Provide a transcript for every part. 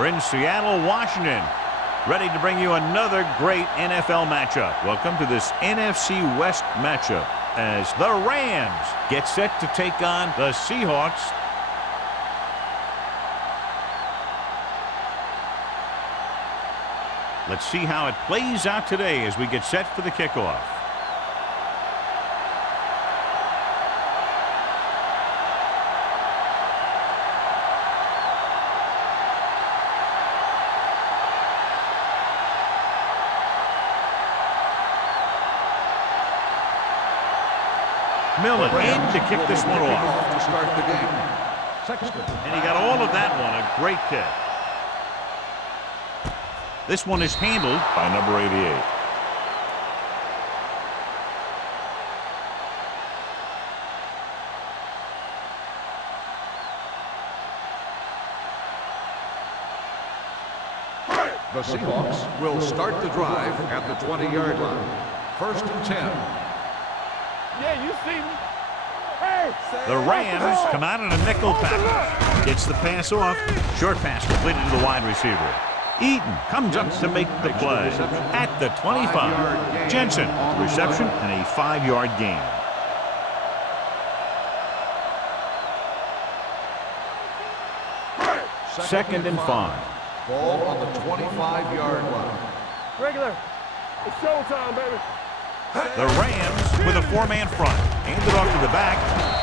We're in Seattle, Washington, ready to bring you another great NFL matchup. Welcome to this NFC West matchup as the Rams get set to take on the Seahawks. Let's see how it plays out today as we get set for the kickoff. Miller in to kick this one off. To start the game. And he got all of that one. A great kick. This one is handled by number 88. The Seahawks will start the drive at the 20-yard line. 1st and 10. Yeah, you see me. Hey, the Rams come out in a nickel package. Gets the pass off. Short pass completed to the wide receiver. Eaton comes up to make the play at the 25. Jensen, reception and a 5-yard gain. Second and 5. Ball on the 25-yard line. regular. It's showtime, baby. The Rams with a 4-man front. Handed off to the back.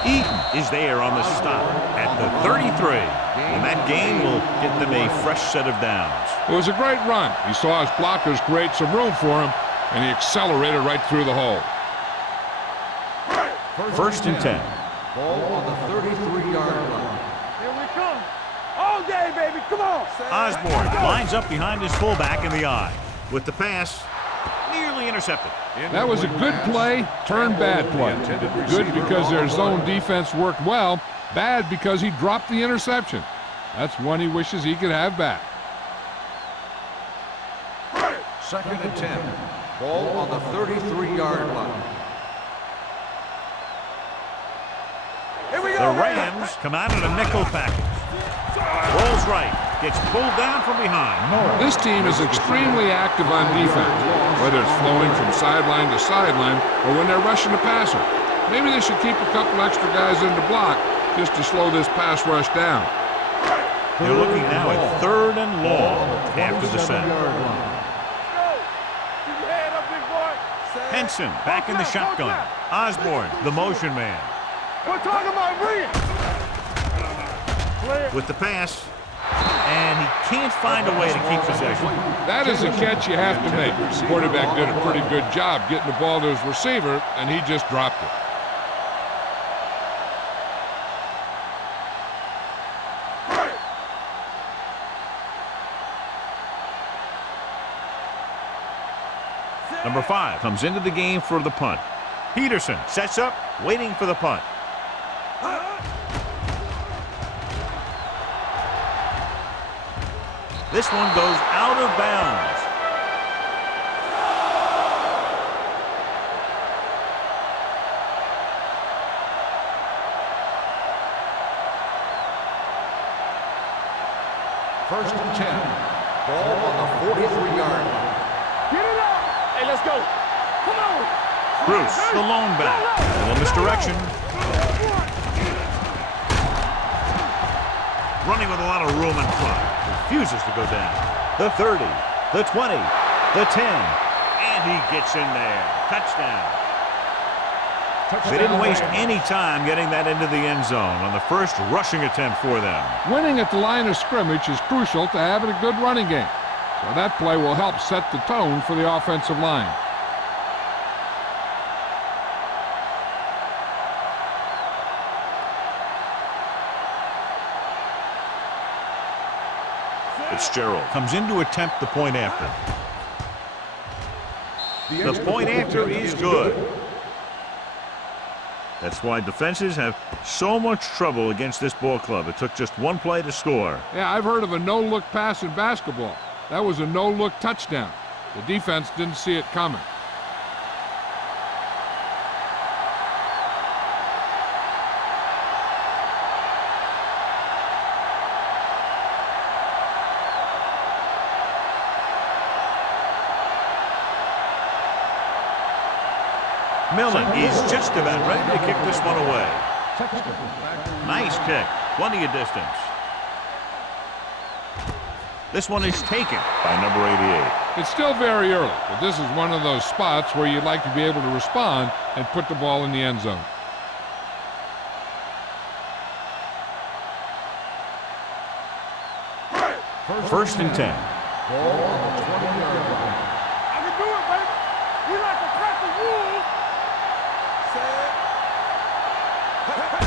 Eaton is there on the stop at the 33. And that gain will get them a fresh set of downs. It was a great run. He saw his blockers create some room for him, and he accelerated right through the hole. 1st and 10. Ball on the 33-yard line. Here we come. All day, baby. Come on. Osborne lines up behind his fullback in the eye. With the pass, nearly intercepted. That was a good play, turned bad play. Good because their zone defense worked well. Bad because he dropped the interception. That's one he wishes he could have back. 2nd and 10. Ball on the 33-yard line. Here we go. The Rams come out in a nickel package. Rolls right. Gets pulled down from behind. This team is extremely active on defense, whether it's flowing from sideline to sideline or when they're rushing the passer. Maybe they should keep a couple extra guys in the block just to slow this pass rush down. They're looking now at 3rd and long after the set. Henson back in the shotgun. Osborne, the motion man. We're talking about bringing. With the pass, and he can't find a way to keep possession. That is a catch you have to make. The quarterback did a pretty good job getting the ball to his receiver, and he just dropped it. Number 5 comes into the game for the punt. Peterson sets up, waiting for the punt. This one goes out of bounds. First and 10. Ball on the 43-yard line. Get it up. Hey, let's go. Come on. Bruce, the lone back. A little misdirection. Running with a lot of room in front. Refuses to go down. The 30, the 20, the 10, and he gets in there. Touchdown. They didn't waste any time getting that into the end zone on the first rushing attempt for them. Winning at the line of scrimmage is crucial to having a good running game. So that play will help set the tone for the offensive line. Fitzgerald comes in to attempt the point after. The point after is good. That's why defenses have so much trouble against this ball club. It took just one play to score. Yeah, I've heard of a no-look pass in basketball. That was a no-look touchdown. The defense didn't see it coming. Millen is just about ready to kick this one away. Nice kick. Plenty of distance. This one is taken by number 88. It's still very early, but this is one of those spots where you'd like to be able to respond and put the ball in the end zone. First and 10. Ball on the 20-yard line. I can do it, baby. We like to crack the rules.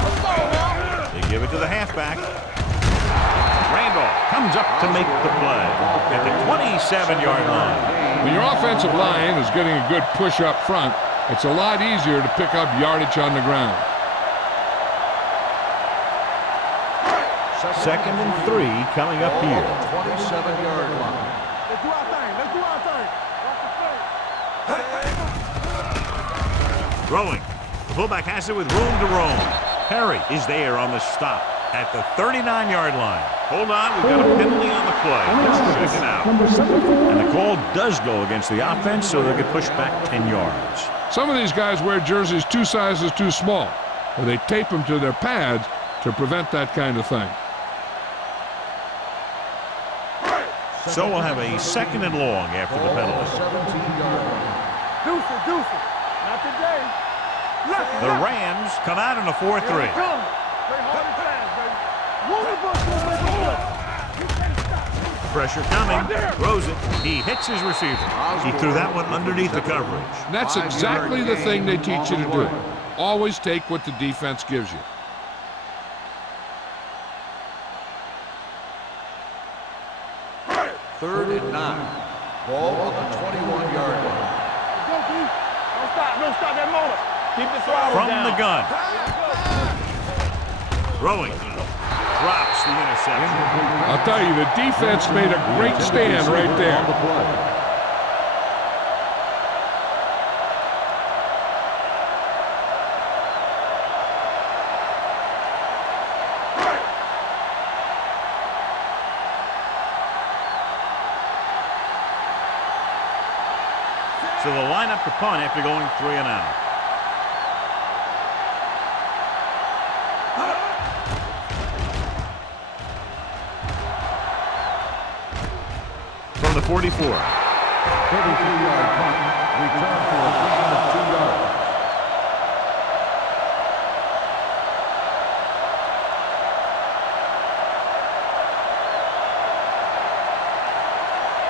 Let's go now. They give it to the halfback. Randolph comes up to make the play at the 27-yard line. When your offensive line is getting a good push up front, it's a lot easier to pick up yardage on the ground. Second and 3 coming up here. 27-yard line. Let's do our thing. Let's do our thing. Watch the play. Throwing. The fullback has it with room to roam. Perry is there on the stop at the 39-yard line. Hold on, we've got a penalty on the play. Let's check it out. And the call does go against the offense, so they'll get pushed back 10 yards. Some of these guys wear jerseys 2 sizes too small, or they tape them to their pads to prevent that kind of thing. So we'll have a second and long after the penalty. 17-yard line. Deuce it, deuce it. Not today. Left, The left. Rams come out in a 4-3. Here it comes. Play hard and fast, baby. One of us will make a play. You can't stop. Pressure coming. Throws it. He hits his receiver. He threw that one underneath the coverage. And that's exactly the thing they teach you to do. Always take what the defense gives you. Third and 9. Ball on the 21-yard line. Go, D. Don't stop. Don't stop that motor. Keep the throttle From down. the gun. Throwing. Drops the interception. I'll tell you, the defense made a great stand right there. So they'll line up the punt after going 3 and out. From the 44. 33-yard punt. Return for a gain of 2 yards.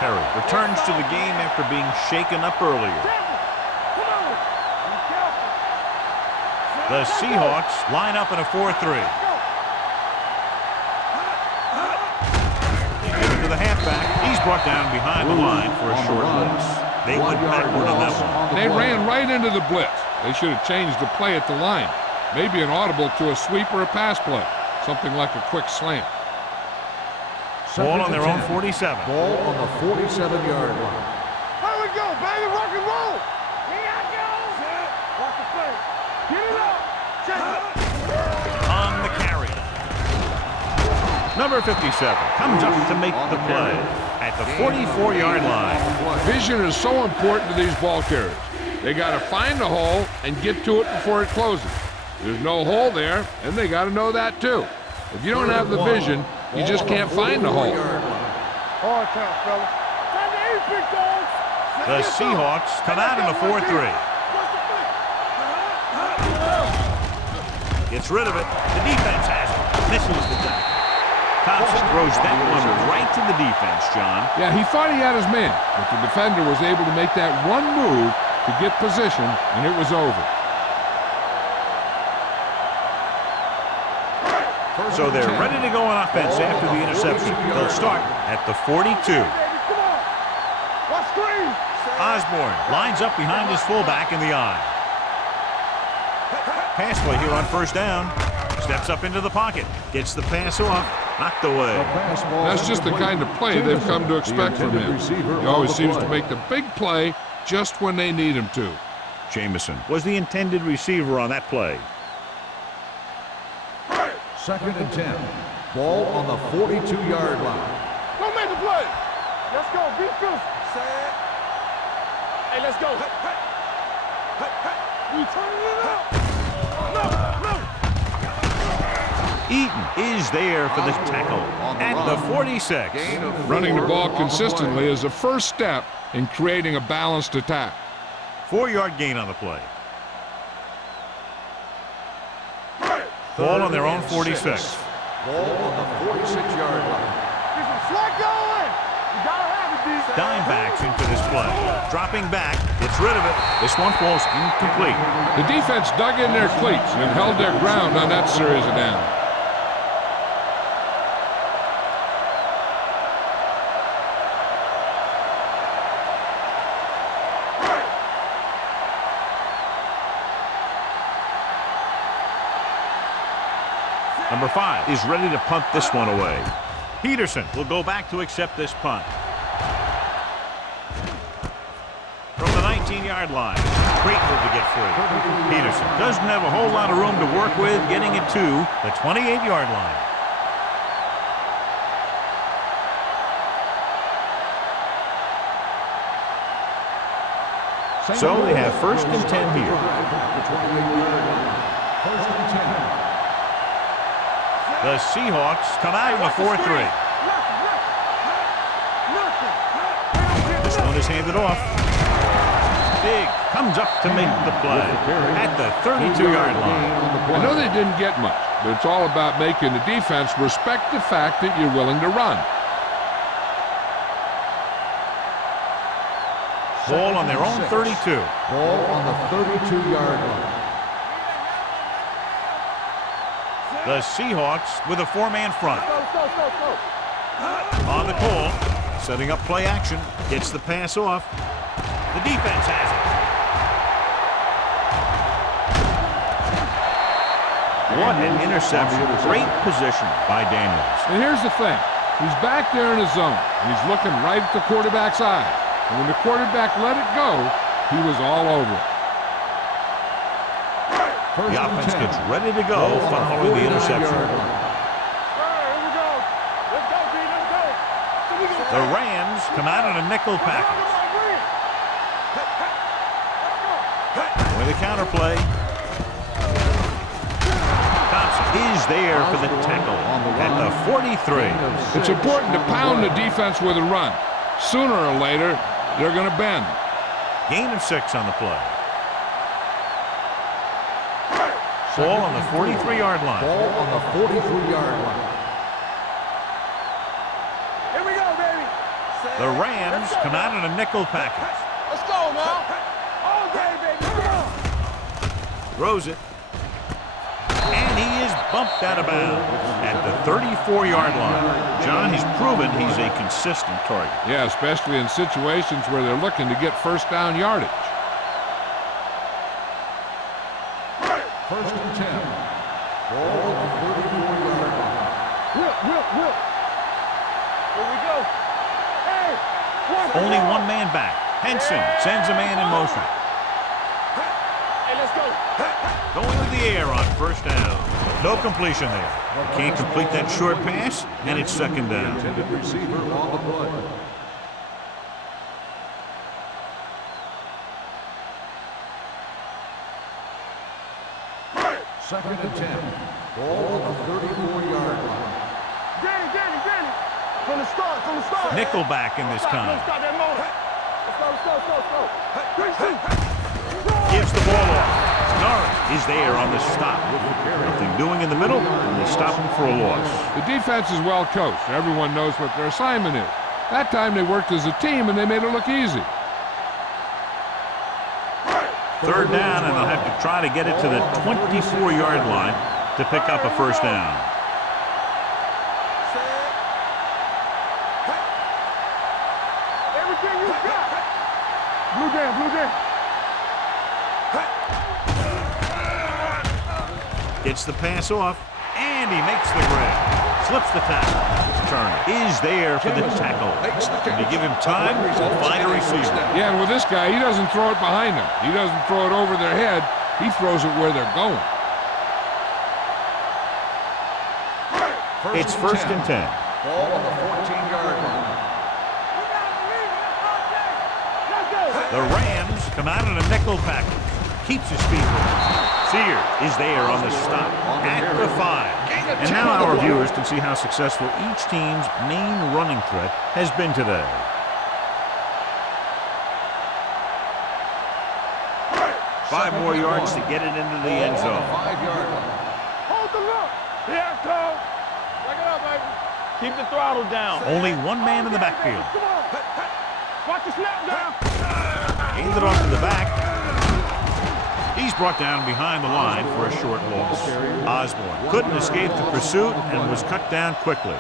Perry returns to the game after being shaken up earlier. Come on. Be careful. The Seahawks line up in a 4-3. They give it to the halfback. He's brought down behind the line for a short loss. They went backward on that one. They ran right into the blitz. They should have changed the play at the line. Maybe an audible to a sweep or a pass play. Something like a quick slant. Ball on their own 47. Ball on the 47-yard line. Here we go, baby. Rock and roll. Here I go. Watch the play. Get it up. Check it. On the carry. Number 57 comes up to make the play at the 44-yard line. Vision is so important to these ball carriers. They got to find the hole and get to it before it closes. There's no hole there, and they got to know that too. If you don't have the vision, you just can't find the hole. Hard count, fella. Time to eat, big dogs. The Seahawks come out in a 4-3. Gets rid of it. The defense has it. Misses the tackle. Thompson throws that one right to the defense, John. Yeah, he thought he had his man, but the defender was able to make that one move to get position, and it was over. So they're ready to go on offense after the interception. They'll start at the 42. Come on. Watch screen. Osborne lines up behind his fullback in the eye. Pass play here on first down. Steps up into the pocket. Gets the pass off. Knocked away. That's just the kind of play they've come to expect from him. He always seems to make the big play just when they need him to. Jamison was the intended receiver on that play. Second and 10. Ball on the 42-yard line. Don't make the play. Let's go. Be good. Hey, let's go. You turning it up. No, no. Eaton is there for the tackle at the 46. Running the ball consistently is the first step in creating a balanced attack. 4-yard gain on the play. Ball on their own 46. Ball on the 46-yard line. Get some slack going. You gotta have it, D. Dime backs in for this play. Dropping back, gets rid of it. This one falls incomplete. The defense dug in their cleats and held their ground on that series of downs. Number 5 is ready to punt this one away. Peterson will go back to accept this punt. From the 19-yard line, great move to get free. Peterson doesn't have a whole lot of room to work with, getting it to the 28-yard line. So they have 1st and 10 here. First and 10. The Seahawks come out in the 4-3. This one is handed off. Big comes up to make the play at the 32-yard line. I know they didn't get much, but it's all about making the defense respect the fact that you're willing to run. Ball on their own 32. Ball on the 32-yard line. The Seahawks with a 4-man front. On the call, setting up play action, gets the pass off. The defense has it. What an interception. Great position by Daniels. And here's the thing. He's back there in his zone, and he's looking right at the quarterback's eye. And when the quarterback let it go, he was all over it. The offense gets ready to go following the interception. The Rams come out in a nickel package. With a counterplay. Thompson is there for the tackle at the 43. It's important to pound the defense with a run. Sooner or later, they're going to bend. Gain of 6 on the play. Ball on the 43-yard line. Ball on the 43-yard line. Here we go, baby. The Rams come out in a nickel package. Let's go now. All day, baby. Come on. Throws it. And he is bumped out of bounds at the 34-yard line. John, he's proven he's a consistent target. Yeah, especially in situations where they're looking to get first down yardage. First and 10. Ball on the 34-yard line. Whip. Here we go. Hey. Only one man back. Henson sends a man in motion. Hey, let's go. Going to the air on first down. No completion there. Can't complete that short pass, and it's 2nd down. Intended receiver on the play. Second and 10. Ball on the 34-yard line. Danny. From the start. Nickelback in this time. Let's start that motor. Let's go. 3-2. Gives the ball off. Norris is there on the stop. Nothing doing in the middle, and they stop him for a loss. The defense is well coached. Everyone knows what their assignment is. That time they worked as a team, and they made it look easy. 3rd down, and they'll have to try to get it to the 24-yard line to pick up a first down. Everything you got. Blue game. Gets the pass off, and he makes the grab. Slips the tackle. Turner is there for the tackle. When you give him time, he'll find a receiver. Yeah, and with this guy, he doesn't throw it behind them. He doesn't throw it over their head. He throws it where they're going. It's 1st and 10. Ball on the 14-yard line. The Rams come out in a nickel package. keeps his feet moving. Sears is there on the stop at the 5. And now our viewers can see how successful each team's main running threat has been today. Five more yards to get it into the end zone. 5-yard line. Hold the look. Yeah, Cole. Break it up, baby. Keep the throttle down. Only one man in the backfield. Come on. Watch the snap down. Handed off to the back. He's brought down behind the line for a short loss. Osborne couldn't escape the pursuit and was cut down quickly.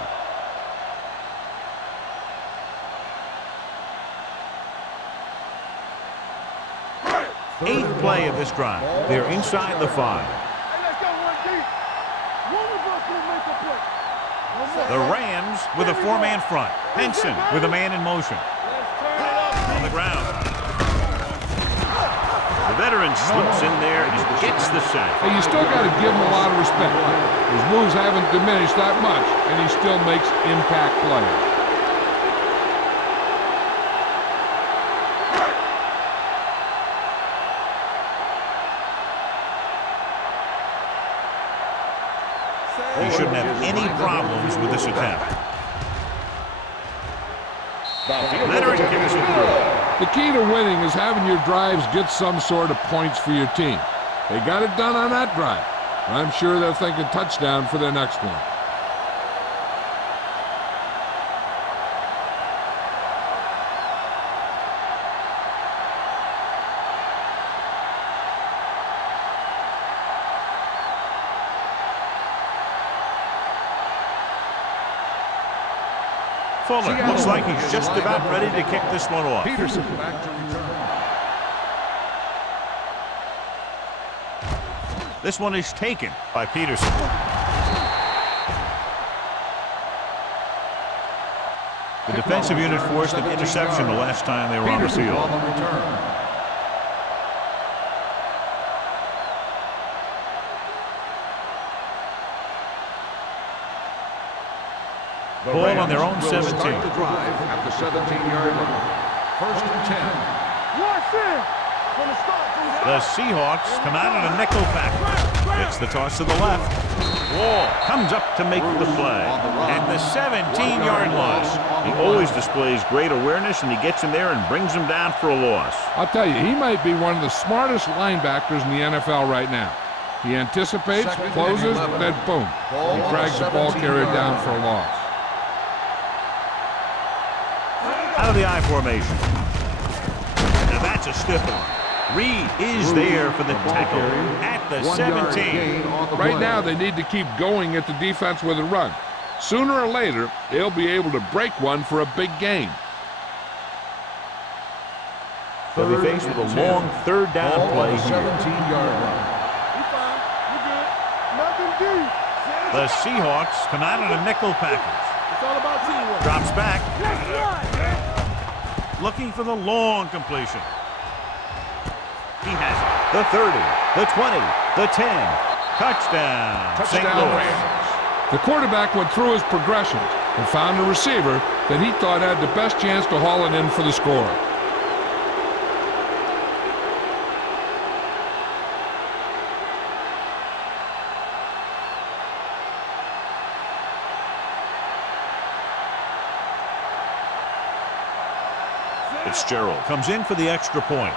Eighth play of this drive. They're inside the 5. Hey, let's go one deep. One of us will make a play. One more. The Rams with a 4-man front. Henson with a man in motion. Let's turn it up. On the ground. The veteran slips in there and gets the sack. Hey, you still got to give him a lot of respect. His moves haven't diminished that much, and he still makes impact plays. He shouldn't have any problems with this attempt. Leonard gives it through. The key to winning is having your drives get some sort of points for your team. They got it done on that drive. I'm sure they're thinking touchdown for their next one. Fuller looks like he's just about ready to kick this one off. Peterson back to return. This one is taken by Peterson. The defensive unit forced an interception the last time they were on the Peterson field. on the return. The Ball on Rams their own will 17. Start the drive at the 17-yard line. First and 10. Watch it. From the start. The Seahawks come out in a nickel package. It's the toss to the left. Wall comes up to make the play at the 17-yard line. He always displays great awareness, and he gets in there and brings him down for a loss. I'll tell you, he might be one of the smartest linebackers in the NFL right now. He anticipates, closes, then boom, he drags the ball carrier down for a loss. Out of the I formation. Now that's a stiff one. Reed is there for the tackle at the 17. Right now, they need to keep going at the defense with a run. Sooner or later, they'll be able to break one for a big gain. They'll be faced with a long third down play here. 17-yard line. You fine. You good. Nothing deep. The Seahawks come out in a nickel package. It's all about teamwork. Drops back. That's right. Looking for the long completion. He has it. The 30, the 20, the 10. Touchdown. St. Louis. Rams. The quarterback went through his progressions and found a receiver that he thought had the best chance to haul it in for the score. Fitzgerald comes in for the extra point.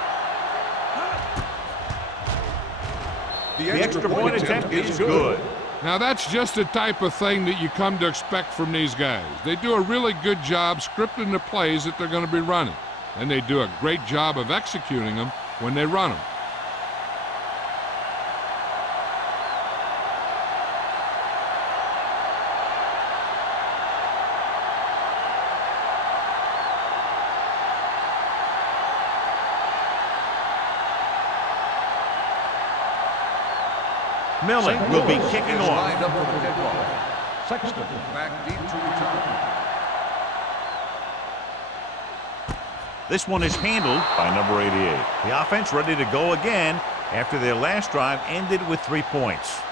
The extra point attempt is good. Now that's just the type of thing that you come to expect from these guys. They do a really good job scripting the plays that they're going to be running, and they do a great job of executing them when they run them. Millen will be kicking off. Lined up for the kickoff. Sexton back deep to return. This one is handled by number 88. The offense ready to go again after their last drive ended with 3 points.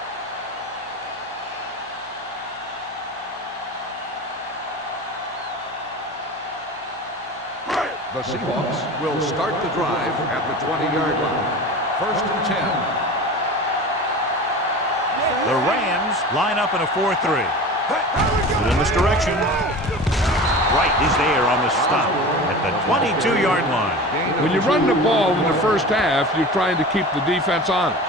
The Seahawks will start the drive at the 20-yard line. First and 10. The Rams line up in a 4-3. But in this direction. Wright is there on the stop at the 22-yard line. When you run the ball in the first half, you're trying to keep the defense honest.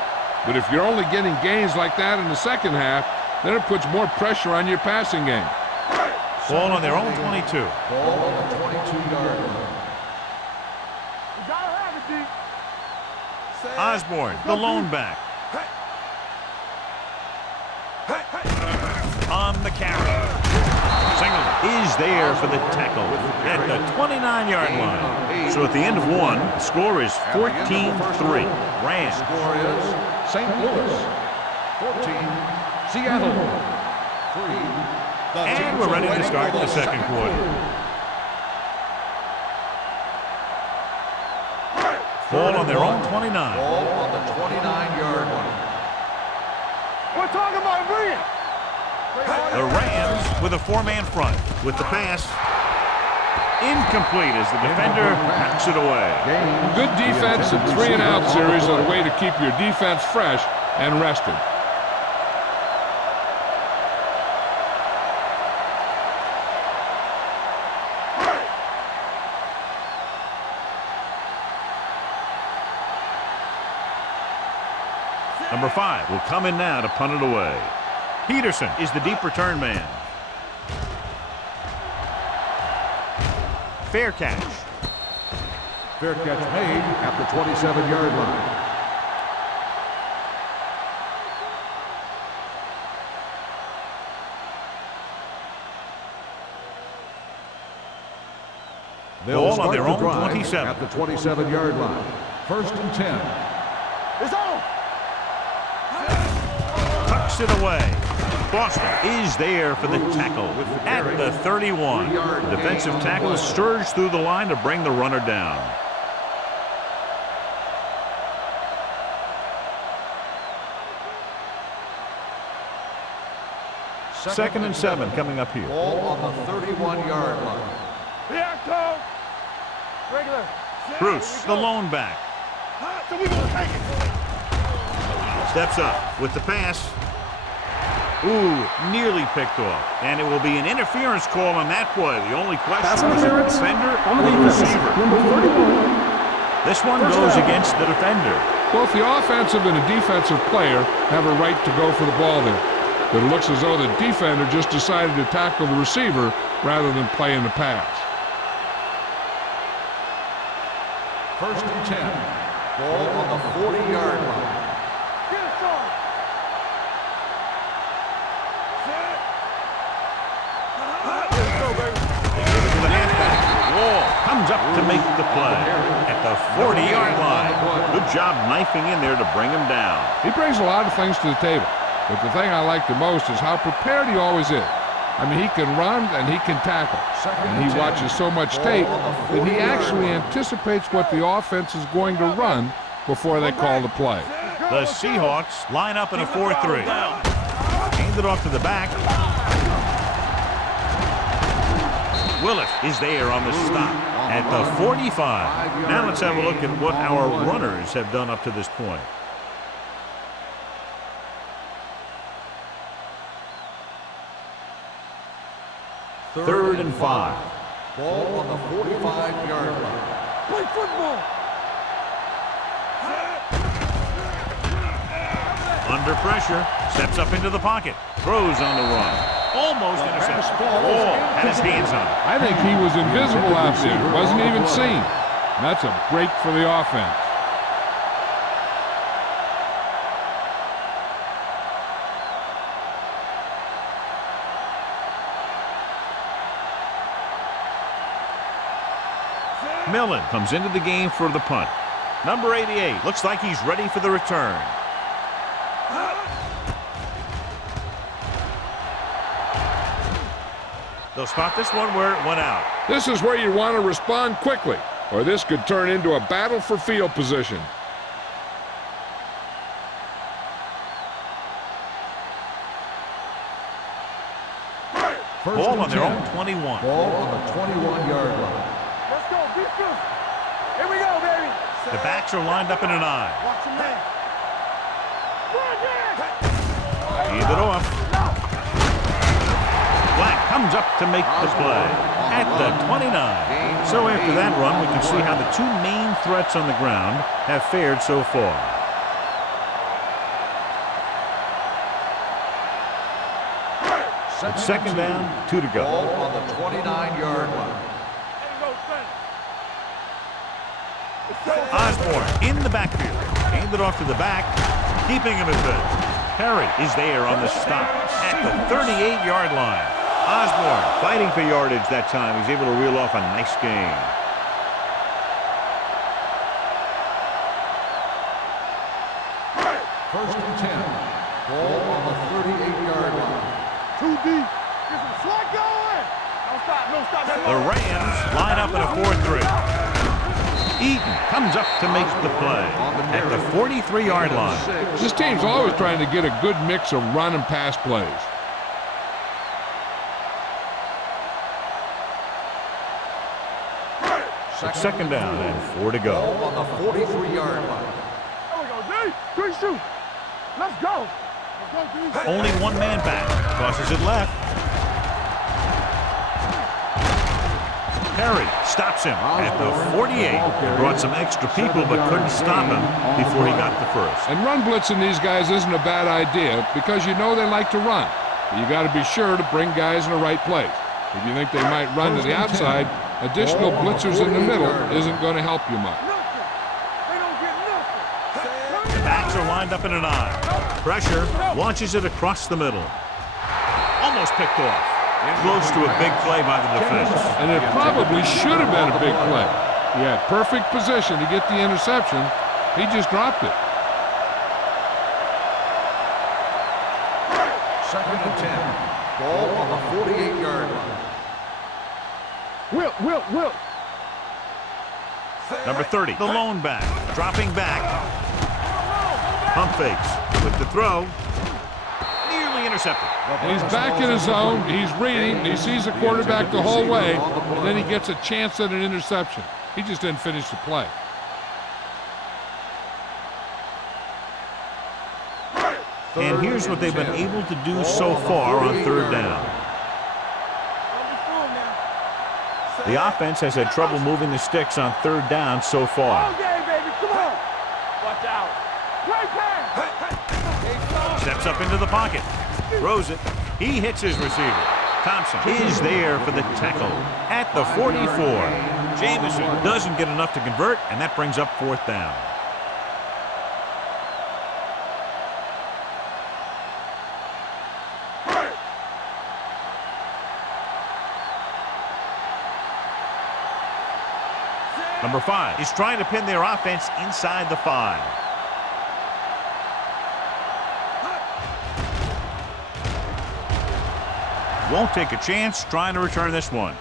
But if you're only getting gains like that in the second half, then it puts more pressure on your passing game. Ball on their own 22. Ball on the 22-yard line. You gotta have it, D. Osborne, the lone back. On the carry. Singleton is there for the tackle at the 29-yard line. So at the end of one, the score is 14-3. Rams. Score is St. Louis 14, Seattle 3. And we're ready to start the second quarter. Ball on their own 29. Ball on the 29-yard line. We're talking about brilliant. The Rams with a four-man front. With the pass, incomplete as the defender knocks it away. Good defense and 3-and-out series are the way to keep your defense fresh and rested. Number 5 will come in now to punt it away. Peterson is the deep return man. Fair catch. Fair catch made at the 27-yard line. Ball on their own 27. At the 27-yard line. First and 10. It's on. Tucks it away. Boston is there for the tackle at the 31. The defensive tackle surged through the line to bring the runner down. Second and 7 coming up here. Ball on the 31-yard line. Yeah, go. Regular. Bruce, the lone back. So we gonna take it. Steps up with the pass. Ooh, nearly picked off. And it will be an interference call on that play. The only question is the defender or the receiver. This one goes against the defender. Both the offensive and the defensive player have a right to go for the ball there. But it looks as though the defender just decided to tackle the receiver rather than play in the pass. First and 10. Ball on the 40-yard line. Get it started. Let's go, baby. To the halfback. Wall comes up to make the play at the 40-yard line. Good job knifing in there to bring him down. He brings a lot of things to the table. But the thing I like the most is how prepared he always is. I mean, he can run and he can tackle. And he watches so much tape that he actually anticipates what the offense is going to run before they call the play. The Seahawks line up in a 4-3. Hand it off to the back. Willis is there on the stop at the 45. Now let's have a look at what our runners have done up to this point. Third and 5. Ball on the 45-yard line. Play football. Under pressure, steps up into the pocket, throws on the run. Almost intercepted. Wall had his hands on it. I think he was invisible out there. Wasn't even seen. That's a break for the offense. Millen comes into the game for the punt. Number 88 looks like he's ready for the return. They'll spot this one where it went out. This is where you want to respond quickly, or this could turn into a battle for field position. Ball on their own 21. Ball on the 21-yard line. Let's go. Defense. Here we go, baby. The backs are lined up in an I. Watch him there. Hand it off. Black comes up to make the play at the 29. So after that run, we can see how the two main threats on the ground have fared so far. It's second down, 2 to go. Ball on the 29-yard line. Osborne in the backfield. Handed off to the back, keeping him at bay. Perry is there on the stop at the 38-yard line. Osborne fighting for yardage that time. He's able to reel off a nice gain. First and 10. Ball on the 38-yard line. Too deep. Get some slack going. Don't stop. Don't stop. The Rams line up in a 4-3. Eaton comes up to make the play at the 43-yard line. This team's always trying to get a good mix of run and pass plays. Second down and 4 to go. Ball on the 43-yard line. There we go, D. Good shoot. Let's go. Let's go, D. Only one man back. Tosses it left. Perry stops him at the 48. He brought some extra people but couldn't stop him before he got the first. And run blitzing these guys isn't a bad idea because you know they like to run. But you got to be sure to bring guys in the right place. If you think they might run to the outside, additional blitzers in the middle isn't going to help you much. They don't get nothing. The backs are lined up in an I. Pressure launches it across the middle. Almost picked off. Close to a big play by the defense. And it probably should have been a big play. He had perfect position to get the interception. He just dropped it. Second and 10. Ball on the 48-yard line. Will. Number 30, the lone back. Dropping back. Pump fakes. With the throw. Nearly intercepted. He's back in his zone. He's reading. He sees the quarterback the whole way. And then he gets a chance at an interception. He just didn't finish the play. And here's what they've been able to do so far on third down. The offense has had trouble moving the sticks on third down so far. Okay, baby, come on. Watch out. Great pass. Steps up into the pocket. Throws it. He hits his receiver. Thompson is there for the tackle at the 44. Jamison doesn't get enough to convert, and that brings up fourth down. Number 5 is trying to pin their offense inside the 5. Won't take a chance trying to return this one.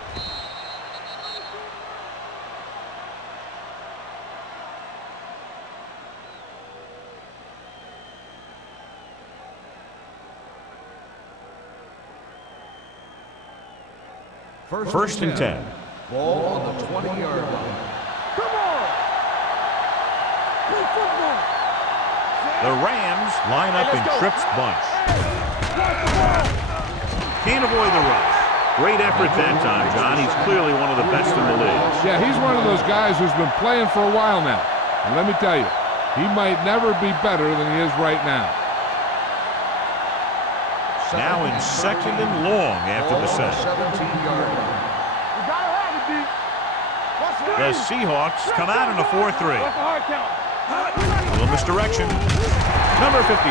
First and 10. Ball on the 20-yard line. Come on. Play football. The Rams line up in trips bunch. Can't avoid the rush. Great effort that time, John. He's clearly one of the best in the league. Yeah, he's one of those guys who's been playing for a while now. And let me tell you, he might never be better than he is right now. Now in second and long after the set. 17-yard line. You gotta have it, D. Watch The Seahawks come out in a 4-3. What's the hard count? A little misdirection. Number 57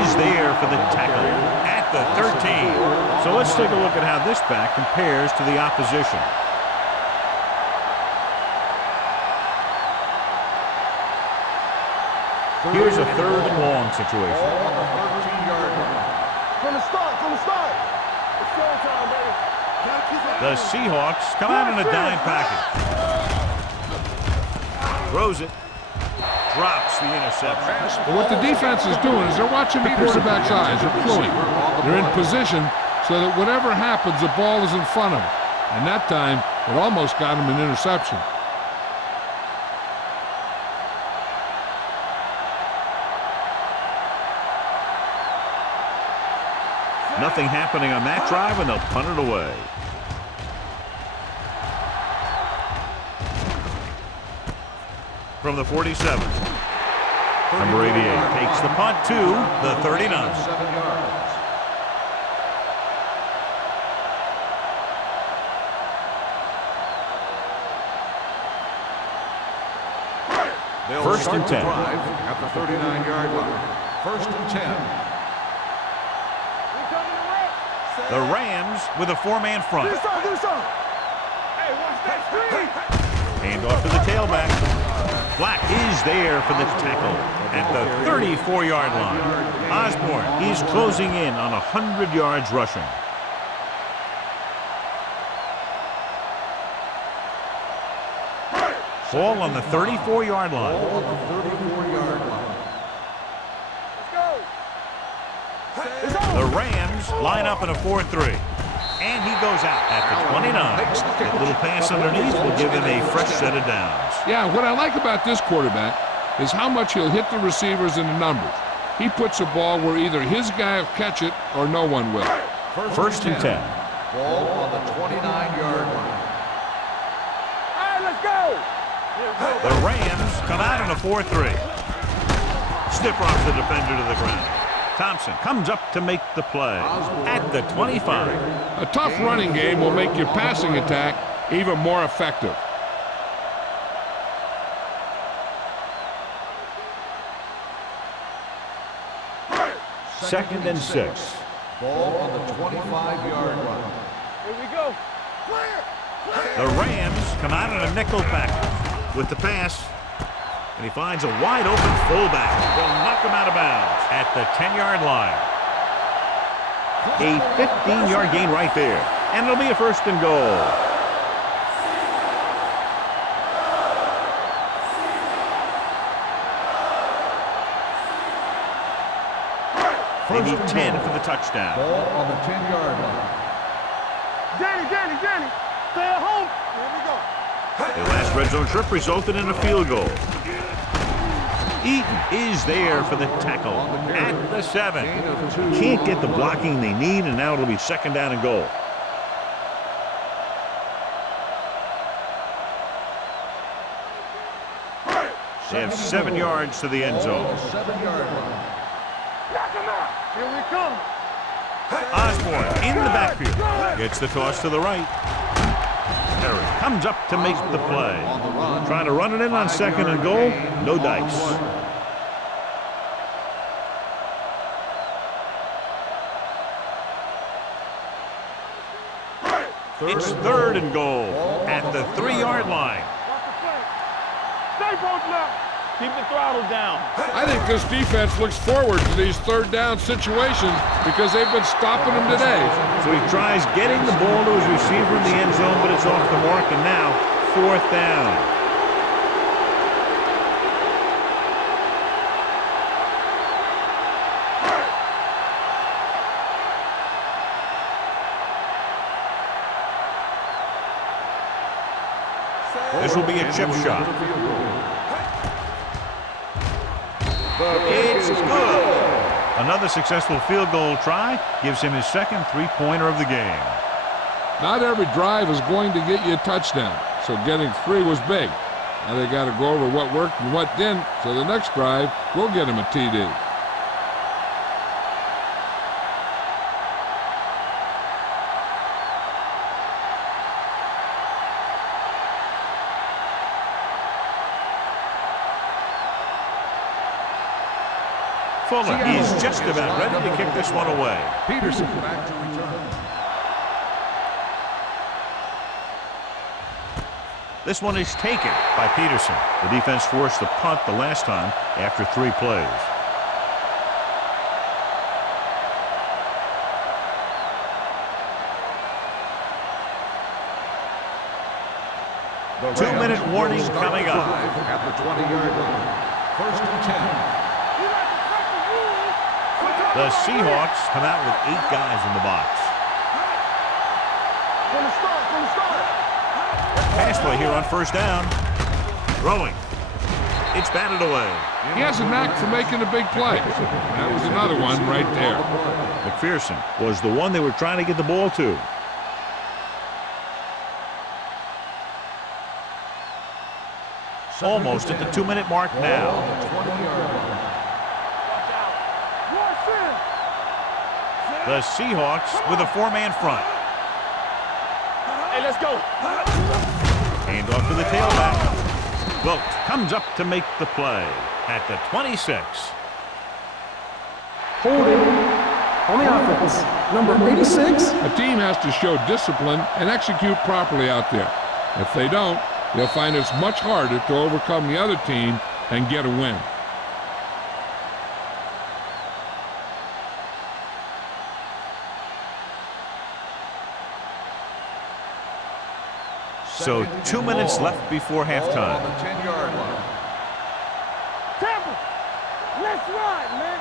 is there for the tackle at the 13. So let's take a look at how this back compares to the opposition. Here's a third and long situation. Ball on the 13-yard line. From the start. It's showtime, baby. Gotta keep it. The Seahawks come out in a dime package. Throws it. Drops the interception. But what the defense is doing is they're watching the quarterback's eyes. They're cluing. They're in position so that whatever happens, the ball is in front of them. And that time, it almost got him an interception. Nothing happening on that drive, and they'll punt it away. From the 47. Number 88 takes the punt to the 39. 7 yards. They'll First and 10. Drive at the 39-yard line. First and 10. The Rams with a 4-man front. Do some. Hey, watch that screen. Hand off to the tailback. Black is there for the tackle at the 34-yard line. Osborne is closing in on 100 yards rushing. Ball on the 34-yard line. On the 34-yard line. Let's go. The Rams line up in a 4-3. And he goes out at the 29. That little pass underneath will give him a fresh set of downs. Yeah, what I like about this quarterback is how much he'll hit the receivers in the numbers. He puts a ball where either his guy will catch it or no one will. First and 10. Ball on the 29-yard line. All right, let's go. The Rams come out in a 4-3. Stiff rocks the defender to the ground. Thompson comes up to make the play at the 25. A tough running game will make your passing attack even more effective. Second and 6. Ball on the 25-yard line. Here we go. Clear. The Rams come out in a nickel package with the pass. And he finds a wide open fullback. They'll knock him out of bounds at the 10-yard line. A 15-yard gain right there. And it'll be a first and goal. They need 10 for the touchdown. Ball on the 10-yard line. Danny. Stay at home. Here we go. The last red zone trip resulted in a field goal. Eaton is there for the tackle at the 7. Can't get the blocking they need, and now it'll be second down and goal. They have 7 yards to the end zone. 7-yard line. Knock him out. Here we come. Osborne in the backfield. Gets the toss to the right. Perry comes up to make the play. Trying to run it in on second and goal. No dice. It's third and goal at the 3-yard line. Watch the play. Stay both now. Keep the throttle down. I think this defense looks forward to these third down situations because they've been stopping them today. So he tries getting the ball to his receiver in the end zone, but it's off the mark, and now fourth down. This will be a chip shot. It's good. Another successful field goal try gives him his second three-pointer of the game. Not every drive is going to get you a touchdown, so getting 3 was big. Now they got to go over what worked and what didn't, so the next drive will get him a TD. Fuller is just about ready to kick this one away. Peterson back to return. This one is taken by Peterson. The defense forced the punt the last time after 3 plays. The 2-minute Rams warning will start coming the up. drive at the 20-yard line. First and 10. The Seahawks come out with 8 guys in the box. From the start. Pass play here on first down. Throwing It's batted away. He has a knack for making a big play. That was another one right there. McPherson was the one they were trying to get the ball to. Almost at the 2-minute mark now. The Seahawks with a 4-man front. Hey, let's go. Hand off to the tailback. Wilt comes up to make the play at the 26. Holding on the offense, number 86. A team has to show discipline and execute properly out there. If they don't, they'll find it's much harder to overcome the other team and get a win. So 2 minutes left before halftime. On the 10-yard line. Temple, let's ride, man.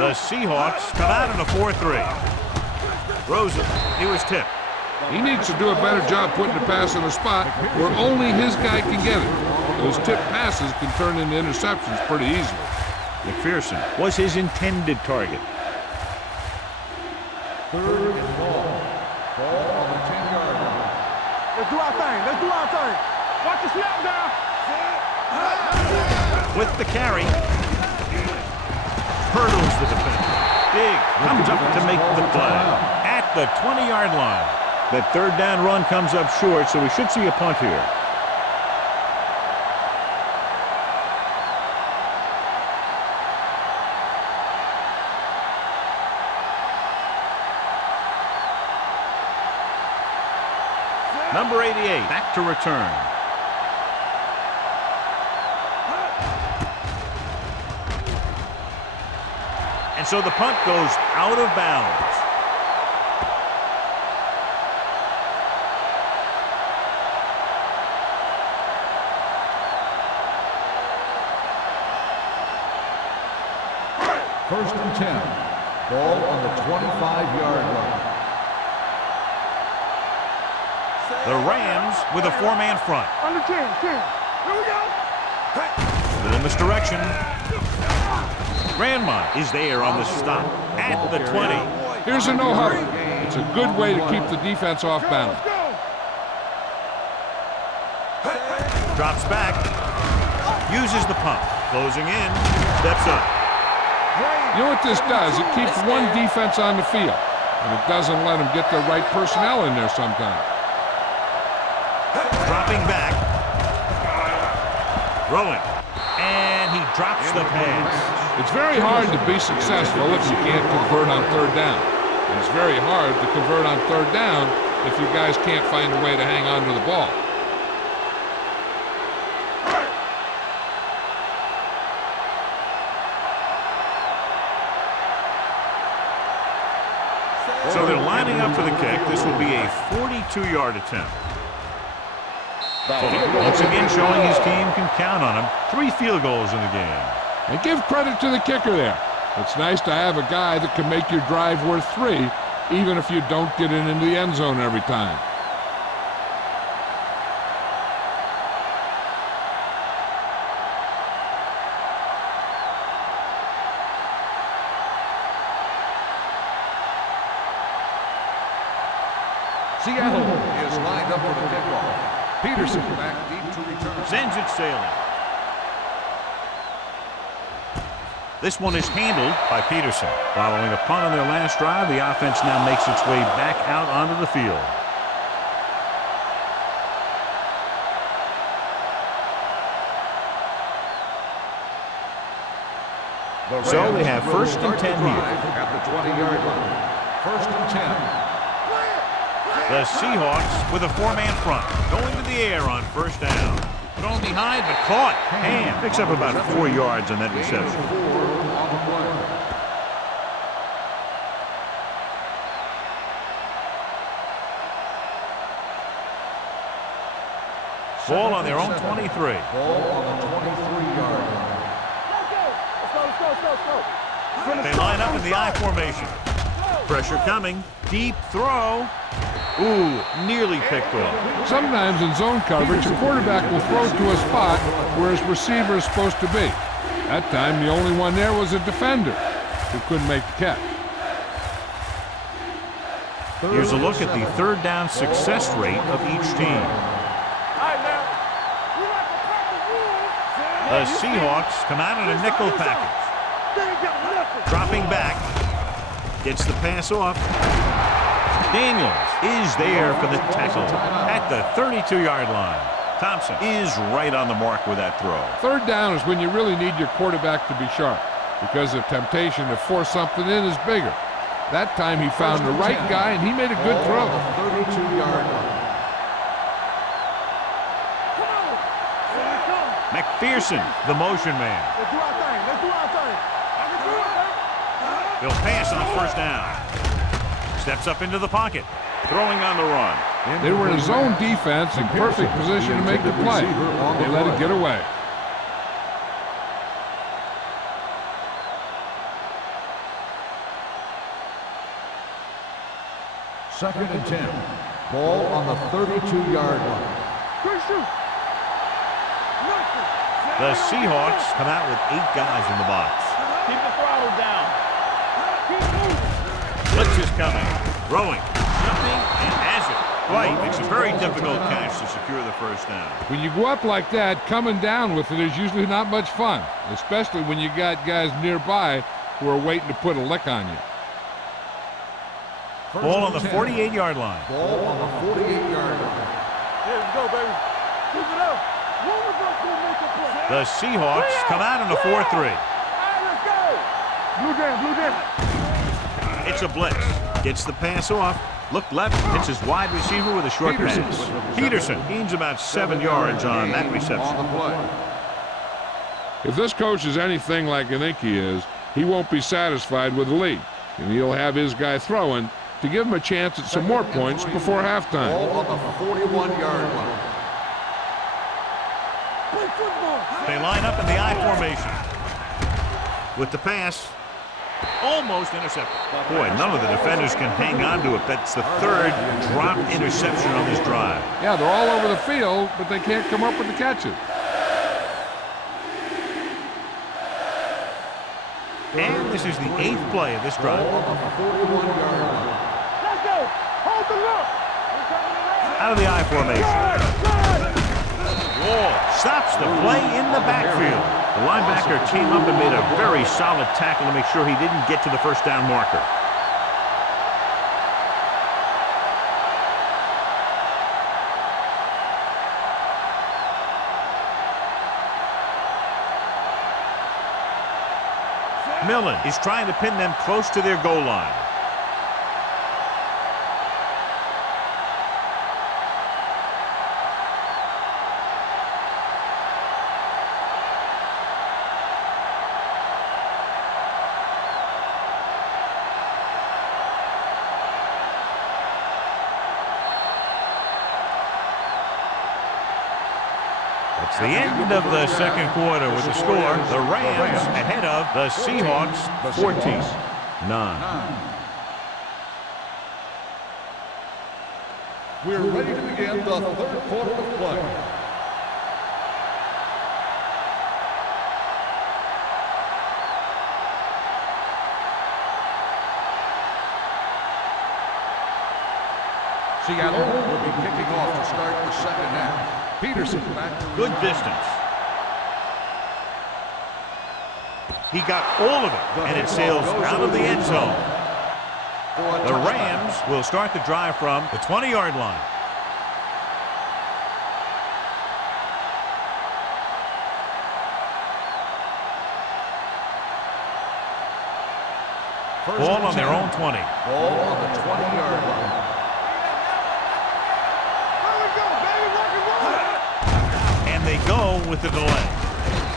The Seahawks come out in a 4-3. Rosen, he was tipped. He needs to do a better job putting the pass in a spot where only his guy can get it. Those tipped passes can turn into interceptions pretty easily. McPherson was his intended target. 3rd and ball. Ball on the 10-yard line. Let's do our thing. Let's do our thing. Watch the snap down. With the carry. Hurdles the defender. Big comes up to make the play at the 20-yard line. That 3rd down run comes up short, so we should see a punt here. Number 88 back to return. And so the punt goes out of bounds. First and 10. Ball on the 25-yard line. The Rams with a 4-man front. Under 10. Here we go. Little misdirection. Grandma is there on the stop at the 20. Here's a no-huddle. It's a good way to keep the defense off balance. Drops back. Uses the pump. Closing in. Steps up. You know what this does? It keeps one defense on the field, and it doesn't let them get the right personnel in there sometimes. Dropping back. Throwing. And he drops the pass. It's very hard to be successful if you can't convert on 3rd down. And it's very hard to convert on 3rd down if you guys can't find a way to hang on to the ball. So they're lining up for the kick. This will be a 42-yard attempt. Once again showing his team can count on him. 3 field goals in the game. And give credit to the kicker there. It's nice to have a guy that can make your drive worth 3, even if you don't get it into the end zone every time. Seattle is lined up for the kickoff. Peterson back deep to return. Sends it sailing. This one is handled by Peterson. Following a punt on their last drive, the offense now makes its way back out onto the field. So they have 1st and 10 here. At the 20-yard line. 1st and 10. The Seahawks with a 4-man front. Going to the air on 1st down. Thrown behind, but caught. Ham picks up about 4 yards on that reception. Ball on their own 23. Ball on the 23-yard line. Let's go. They line up in the I formation. Pressure coming. Deep throw. Ooh, nearly picked off. Sometimes in zone coverage, a quarterback will throw to a spot where his receiver is supposed to be. That time, the only one there was a defender who couldn't make the catch. Here's a look at the third down success rate of each team. The Seahawks come out in a nickel package. Dropping back. Gets the pass off. Daniels is there for the tackle at the 32-yard line. Thompson is right on the mark with that throw. Third down is when you really need your quarterback to be sharp because the temptation to force something in is bigger. That time he found the right guy and he made a good throw. 32-yard line. McPherson, the motion man. Let's do our thing. Let's do our thing. I can do it. He'll pass on first down. Steps up into the pocket. Throwing on the run. They were in a zone defense in perfect position to make the play. They let it get away. Second and 10. Ball on the 32-yard line. Good shoot. The Seahawks come out with 8 guys in the box. Keep the throttle down. Keep moving. Blitz is coming. Throwing. Jumping and has it. White makes a very difficult catch to secure the first down. When you go up like that, coming down with it is usually not much fun, especially when you got guys nearby who are waiting to put a lick on you. Ball on the 48-yard line. Ball on the 48-yard line. Here we go, baby. Keep it up. One of us will make a play. The Seahawks come out in a 4-3. All right, let's go. Blue down, blue down. It's a blitz. Gets the pass off. Look left. Hits his wide receiver with a short pass. Peterson gains about 7 yards on that reception. On the play. If this coach is anything like I think he is, he won't be satisfied with the lead, and he'll have his guy throwing to give him a chance at some more points before halftime. Ball on the 41-yard line. Play football. They line up in the I formation. With the pass, almost intercepted. Boy, none of the defenders can hang on to it. That's the third dropped interception on this drive. Yeah, they're all over the field, but they can't come up with the catches. And this is the 8th play of this drive. Ball on the 41-yard line. Let's go. Hold the look. Out of the I formation. Wall stops the play in the backfield. The linebacker came up and made a very solid tackle to make sure he didn't get to the first down marker. Millen is trying to pin them close to their goal line. It's the end of the second quarter with the score. The Rams ahead of the Seahawks 14-9. We're ready to begin the third quarter of play. Seattle will be kicking off to start the second half. Peterson back. Good distance. He got all of it, and it sails out of the end zone. The Rams will start the drive from the 20-yard line. Ball on their own 20. Ball on the 20-yard line. They go with the delay.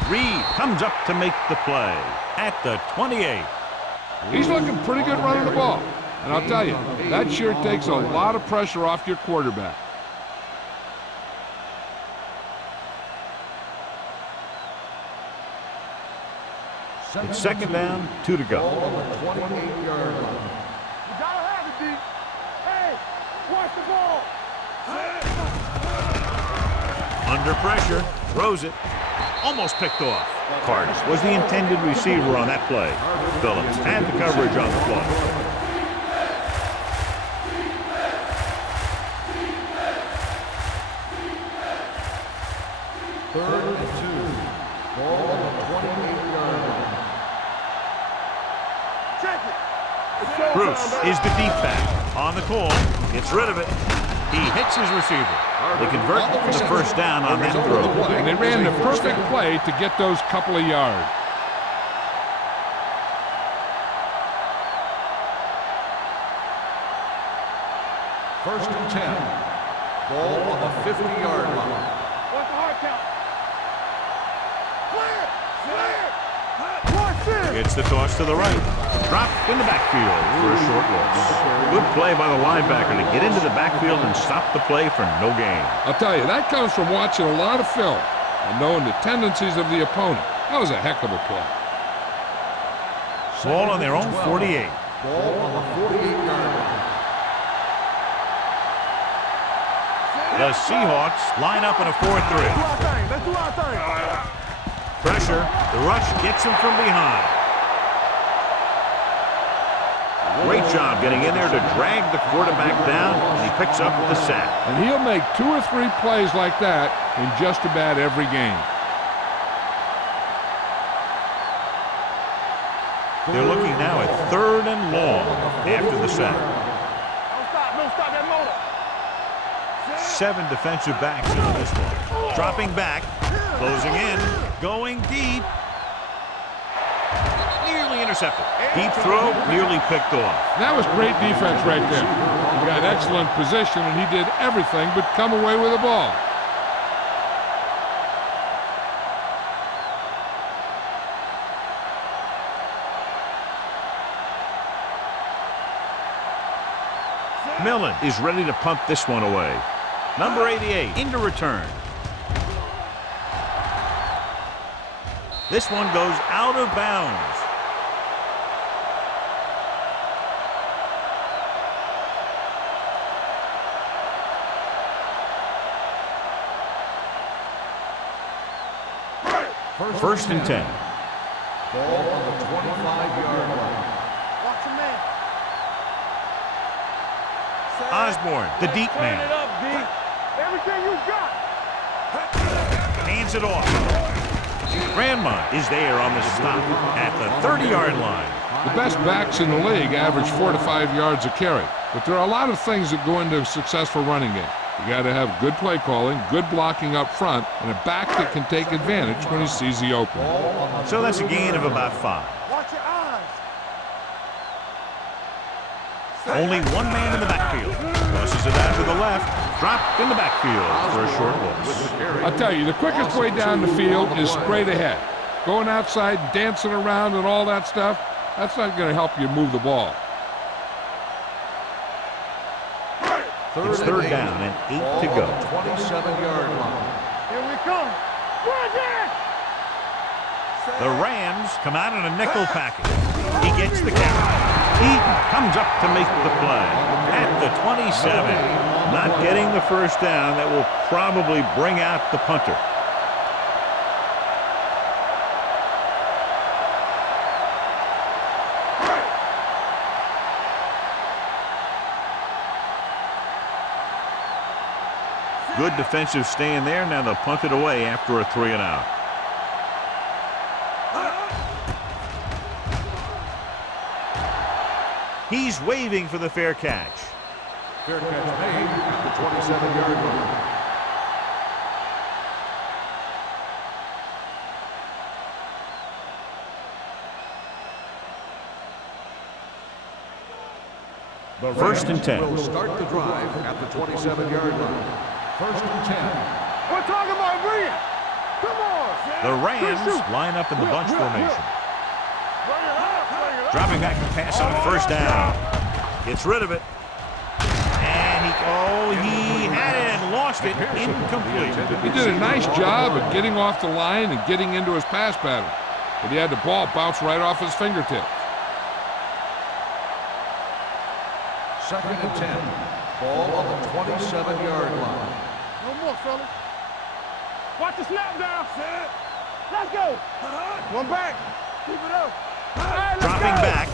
Reed comes up to make the play at the 28. He's looking pretty good running the ball. And I'll tell you, that sure takes a lot of pressure off your quarterback. It's second down, 2 to go. Ball on the 28-yard line. You gotta have it, D. Hey, Watch the ball. Under pressure, throws it. Almost picked off. Cardis was the intended receiver on that play. Phillips had the coverage on the play. Third and 2. Ball on the 28-yard line. Check it. Bruce is the deep back. On the call, gets rid of it. He hits his receiver. They convert for the first down on that throw. And they ran the perfect play to get those couple of yards. First and 10. Ball on the 50-yard line. What's the hard count? Clear. Watch this. It's the toss to the right. Dropped in the backfield for a short loss. Good play by the linebacker to get into the backfield and stop the play for no gain. I'll tell you, that comes from watching a lot of film and knowing the tendencies of the opponent. That was a heck of a play. Ball on their own 48. Ball on the 48-yard line. The Seahawks line up in a 4-3. Let's do our thing. Pressure. The rush gets him from behind. Great job getting in there to drag the quarterback down, and he picks up the sack. And he'll make 2 or 3 plays like that in just about every game. They're looking now at 3rd and long after the sack. Don't stop that motor. 7 defensive backs into this one. Dropping back, closing in, going deep. Nearly intercepted. Deep throw, nearly picked off. That was great defense right there. He got excellent position, and he did everything but come away with the ball. Millen is ready to punt this one away. Number 88 into return. This one goes out of bounds. First and 10. Ball on the 25-yard line. Watch your man. Osborne, the deep Turn man. it up, D. Everything you got. Hands it off. Grandma is there on the stop at the 30-yard line. The best backs in the league average 4 to 5 yards a carry. But there are a lot of things that go into a successful running game. You got to have good play calling, good blocking up front, and a back that can take advantage when he sees the opening. So that's a gain of about 5. Watch your eyes. Only one man in the backfield. Tosses it out to the left. Dropped in the backfield for a short loss. I'll tell you, the quickest way down the field is straight ahead. Going outside and dancing around and all that stuff, that's not going to help you move the ball. It's 3rd down and 8 to go. 27-yard line. Here we come. Watch it. The Rams come out in a nickel package. He gets the carry. Eaton comes up to make the play at the 27. Not getting the first down. That will probably bring out the punter. Good defensive stand there. Now they'll punt it away after a 3-and-out. He's waving for the fair catch. Fair catch made at the 27-yard line. The First and 10. Will start the drive at the 27-yard line. First and 10. We're talking about Brian. Come on. The Rams line up in the bunch formation. Bring it up. Bring it up. Dropping back to pass on first down. Gets rid of it. And he had it and lost it. Incomplete. He did a nice job of getting off the line and getting into his pass pattern. But he had the ball bounce right off his fingertips. Second and 10. Ball on the 27-yard line. No more, fellas. Watch the snap down. Let's go. One back. Keep it up. All right, let's Dropping go. back.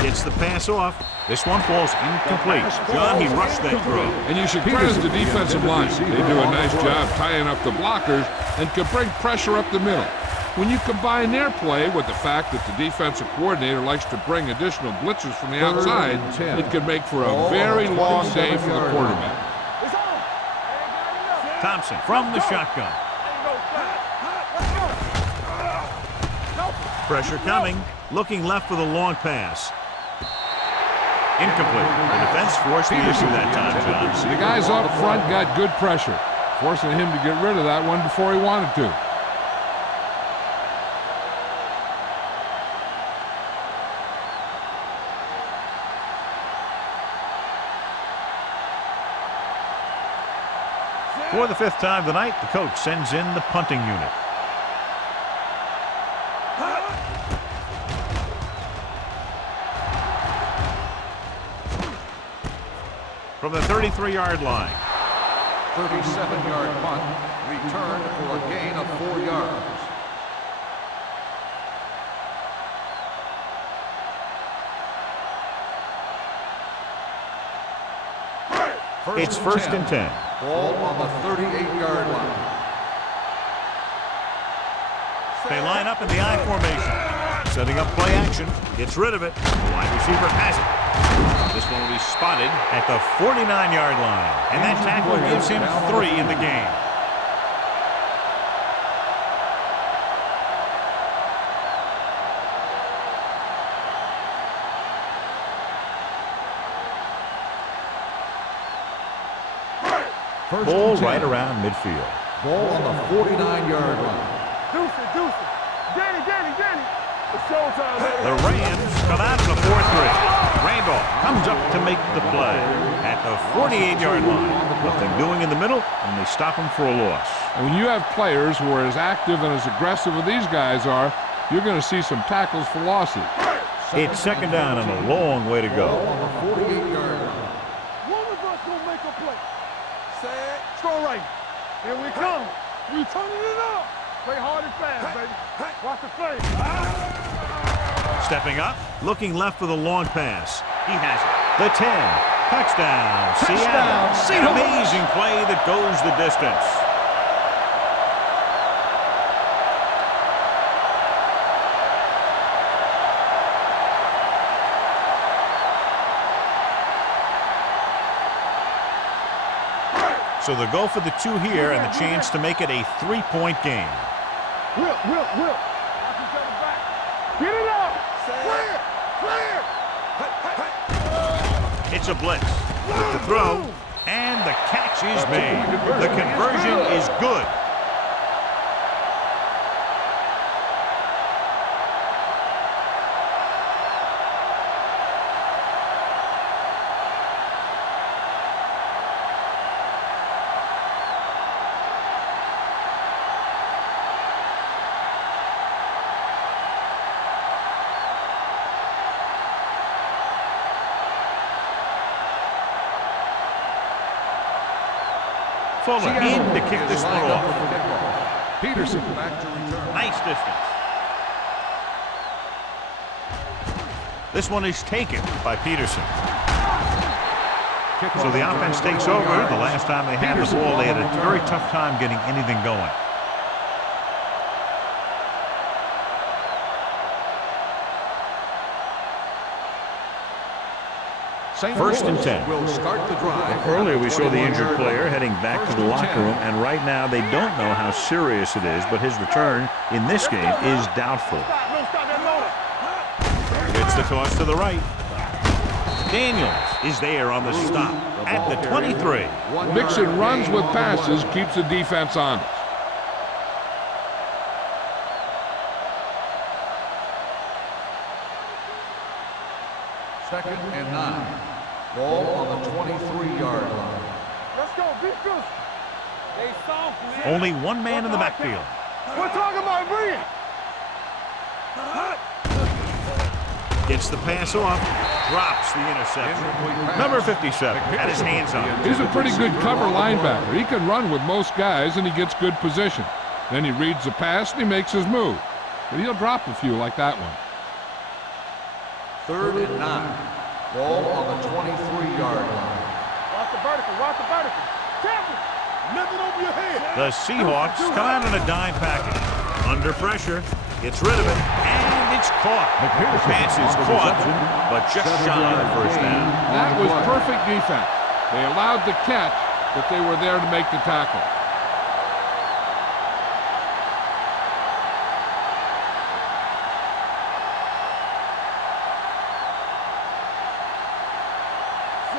Gets the pass off. This one falls incomplete. John, he rushed that throw. And you should credit the defensive line. They do a nice job tying up the blockers and can bring pressure up the middle. When you combine their play with the fact that the defensive coordinator likes to bring additional blitzers from the outside, it can make for a very long day for the quarterback. It's on. Thompson from the shotgun. Pressure coming. Looking left for the long pass. Incomplete. The defense forced the issue that time, John. The guys up front got good pressure, forcing him to get rid of that one before he wanted to. For the 5th time tonight, the coach sends in the punting unit. From the 33-yard line. 37-yard punt, returned for a gain of 4 yards. It's first and 10. Ball on the 38-yard line. They line up in the I formation. Setting up play action. Gets rid of it. The wide receiver has it. This one will be spotted at the 49-yard line. And that tackle gives him 3 in the game. Ball right around midfield. Ball on the 49-yard line. Deuce. Danny. It's showtime, baby. The Rams come out in the 4-3. Randolph comes up to make the play at the 48-yard line. Nothing doing in the middle, and they stop him for a loss. And when you have players who are as active and as aggressive as these guys are, you're going to see some tackles for losses. It's second down and a long way to go. On the 48-yard line. One of us gonna make a play. Sad. Strong right. Here we come. We turning it up. Play hard and fast, baby. Watch the play. Stepping up, looking left for the long pass. He has it. The 10. Touchdown, Seattle. An amazing play that goes the distance. So they'll go for the 2 here and the chance to make it a 3-point game. Will. Watch each other back. Get it up. Clear. It's a blitz. With the throw, and the catch is made. The conversion is good. Fuller in to kick this one off. Peterson back to return. Nice distance. This one is taken by Peterson. So the offense takes over. The last time they had the ball, they had a very tough time getting anything going. First and 10. Will start the drive. Earlier we saw the injured player heading back to the locker room, and right now they don't know how serious it is, but his return in this game is doubtful. It's the toss to the right. Daniels is there on the stop at the 23. Mixing runs with passes keeps the defense honest. Second and 9. Ball on the 23-yard line. Let's go. Be good. They soft, man. Only one man in the backfield. We're talking about bringing. Gets the pass off. Drops the interception. Number 57 had his hands on it. He's a pretty good cover linebacker. He can run with most guys, and he gets good position. Then he reads the pass, and he makes his move. But he'll drop a few like that one. 3rd and 9. Ball on the 23-yard line. Watch the vertical, watch the vertical. Careful! Nothing over your head. The Seahawks come out in a dime package. Under pressure. Gets rid of it. And it's caught. The pass is caught, but just shy of the first down. That was perfect defense. They allowed the catch, but they were there to make the tackle.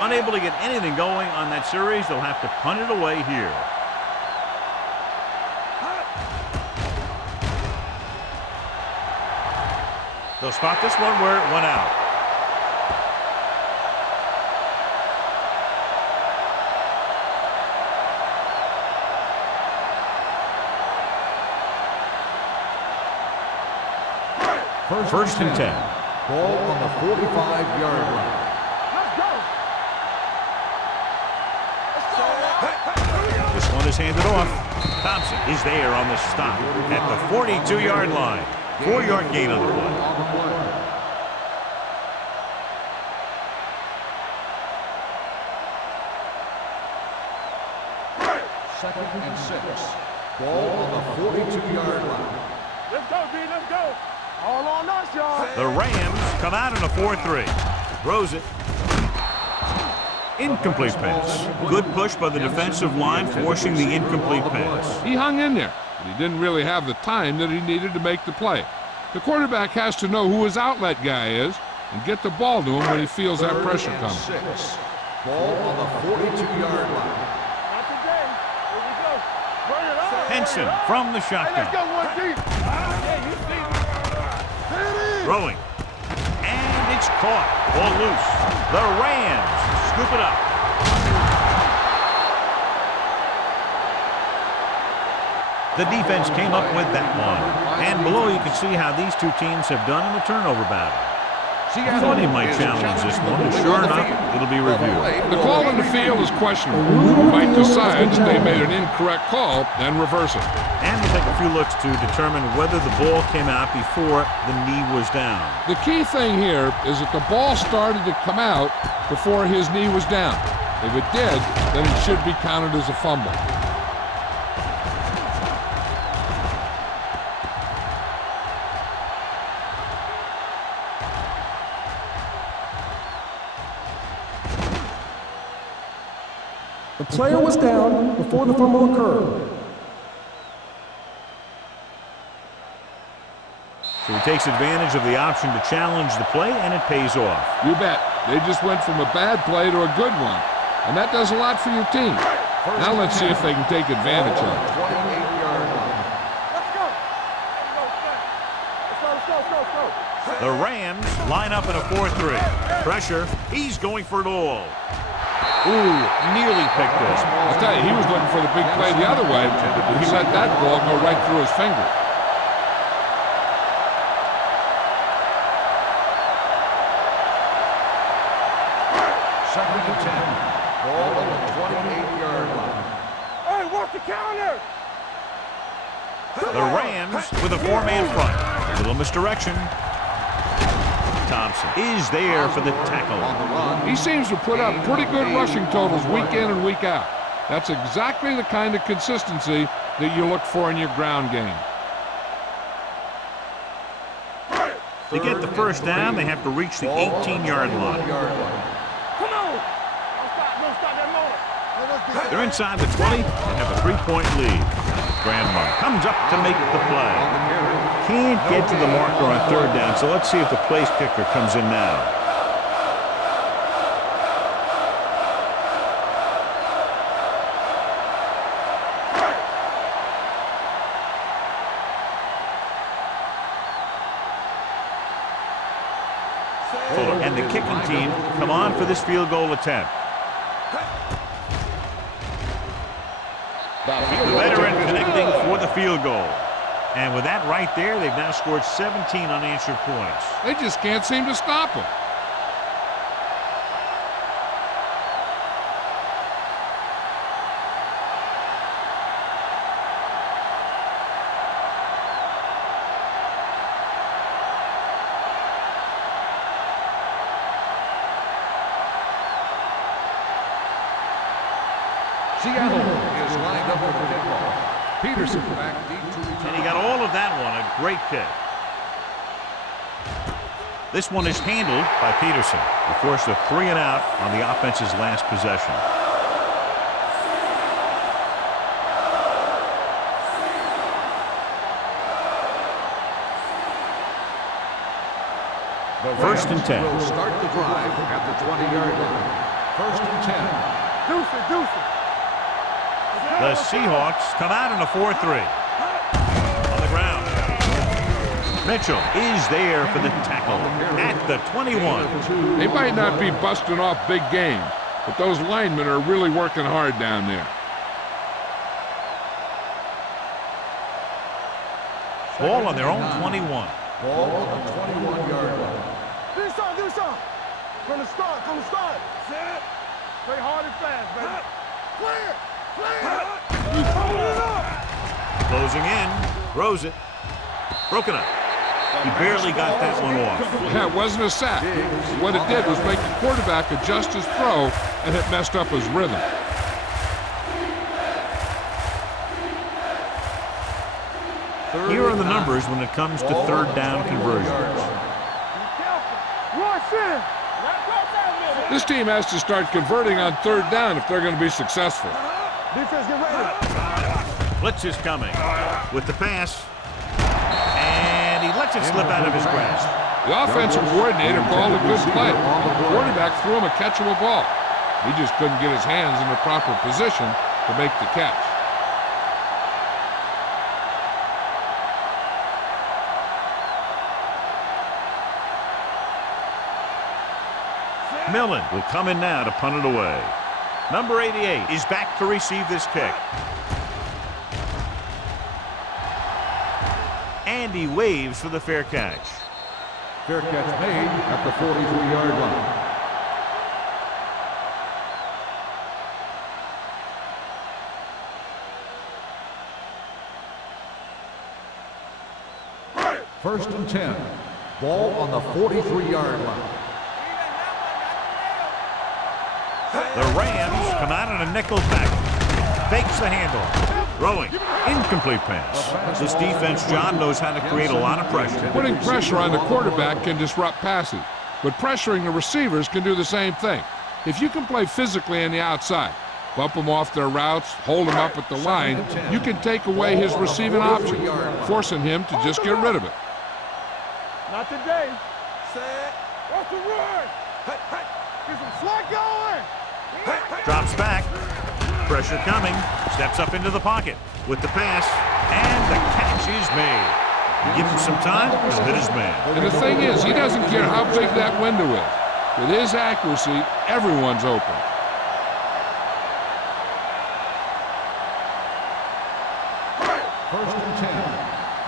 Unable to get anything going on that series, they'll have to punt it away here. They'll spot this one where it went out. First and 10. Ball on the 45-yard line. This one is handed off. Thompson is there on the stop at the 42-yard line. 4-yard gain on the play. 2nd and 6. Ball on the 42-yard line. Let's go, D, let's go. All on us, y'all. The Rams come out in a 4-3. Throws it. Incomplete pass. Good push by the defensive line, forcing the incomplete pass. He hung in there, but he didn't really have the time that he needed to make the play. The quarterback has to know who his outlet guy is and get the ball to him when he feels that pressure coming. 6. Ball on the 42-yard line. Not today. Here we go. Bring it on. Henson from the Hey, shotgun. let's go, 1 deep. Hey, you see. There it is. Throwing. And it's caught. Ball loose. The Rams scoop it up. The defense came up with that one. And below you can see how these two teams have done in the turnover battle. Thought he might challenge this one, and sure enough, it'll be reviewed. The call in the field is questionable. He might decide that they made an incorrect call and reverse it. And we'll take a few looks to determine whether the ball came out before the knee was down. The key thing here is that the ball started to come out before his knee was down. If it did, then it should be counted as a fumble. The player was down before the fumble occurred. So he takes advantage of the option to challenge the play, and it pays off. You bet. They just went from a bad play to a good one. And that does a lot for your team. Now let's see if they can take advantage of it. 28-yard line. Let's go. Let's go. The Rams line up in a 4-3. Pressure. He's going for it all. Ooh, nearly picked off. I'll tell you, he was looking for the big play the other way, but he let that ball go right through his finger. Second and 10. Ball on the 28-yard line. Hey, what's the counter? The Rams with a 4-man front. A little misdirection. Thompson is there for the tackle. On the run. He seems to put up pretty good rushing totals week in and week out. That's exactly the kind of consistency that you look for in your ground game. To get the first down, they have to reach the 18-yard line. Come on. Don't stop that motor. They're inside the 20 and have a 3-point lead. Grandma comes up to make the play. Can't get to the marker on 3rd down, so let's see if the place kicker comes in now. Fuller and the kicking team come on for this field goal attempt. The veteran connecting for the field goal. And with that right there, they've now scored 17 unanswered points. They just can't seem to stop them. Seattle is lined up for the kickoff. Peterson back deep to return. And he got all of that one. A great kick. This one is handled by Peterson. He forced a 3 and out on the offense's last possession. First and 10. Will start the drive at the 20-yard line. First and 10. Deuce it, deuce it. The Seahawks come out in a 4-3. On the ground. Mitchell is there for the tackle at the 21. They might not be busting off big games, but those linemen are really working hard down there. Ball on their own 21. Ball on the 21-yard line. Do something. From the start. Set. Play hard and fast, baby. Clear. You coming it up. Closing in. Throws it. Broken up. He barely got that one off. Yeah, it wasn't a sack. What it did was make the quarterback adjust his throw, and it messed up his rhythm. Here are the numbers when it comes to third down conversions. Rush in. This team has to start converting on third down if they're going to be successful. Defense, get ready. Blitz is coming with the pass. And he lets it slip out of his grasp. The offensive coordinator called a good play. The quarterback threw him a catchable ball. He just couldn't get his hands in the proper position to make the catch. Millen will come in now to punt it away. Number 88 is back to receive this kick. And he waves for the fair catch. Fair catch made at the 43-yard line. First and 10. Ball on the 43-yard line. The Rams come out in a nickel back. Fakes the handle. Throwing. Incomplete pass. This defense, John, knows how to create a lot of pressure. Putting pressure on the quarterback can disrupt passes, but pressuring the receivers can do the same thing. If you can play physically on the outside, bump them off their routes, hold them up at the line, you can take away his receiving options, forcing him to just get rid of it. Not today. Set. What's the run? Get some slack going. Drops back. Pressure coming. Steps up into the pocket with the pass. And the catch is made. You give him some time, he'll hit his man. And the thing is, he doesn't care how big that window is. With his accuracy, everyone's open. First and 10.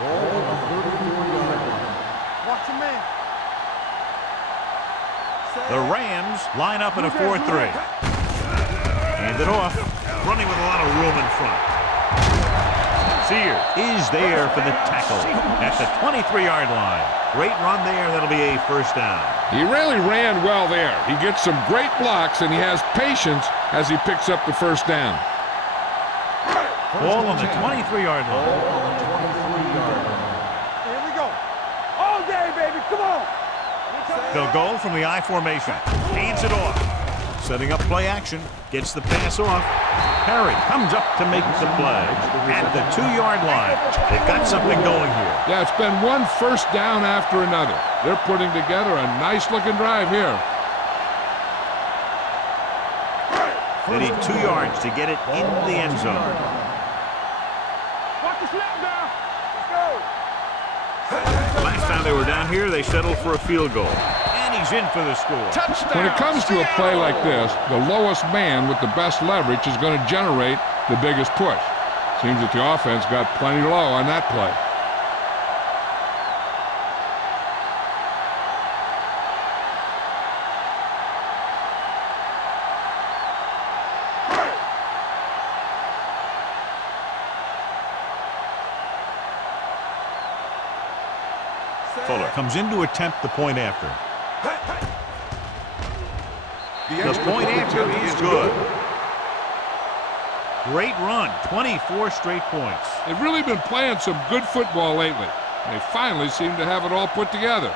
Ball on the 34-yard line. Watch your man. The Rams line up in a 4-3. Hand it off. Running with a lot of room in front. Sear is there for the tackle at the 23-yard line. Great run there. That'll be a first down. He really ran well there. He gets some great blocks, and he has patience as he picks up the first down. Ball on the 23-yard line. Ball on the 23-yard line. Here we go. All day, baby. Come on. They'll go from the I formation. Hands it off. Setting up play action. Gets the pass off. Perry comes up to make the play at the 2-yard line. They've got something going here. Yeah, it's been one first down after another. They're putting together a nice-looking drive here. They need 2 yards to get it in the end zone. Watch the snap now. Let's go. Last time they were down here, they settled for a field goal. And he's in for the score. When it comes to a play like this, the lowest man with the best leverage is going to generate the biggest push. Seems that the offense got plenty low on that play. Fuller comes in to attempt the point after. The point after is good. Great run, 24 straight points. They've really been playing some good football lately. They finally seem to have it all put together.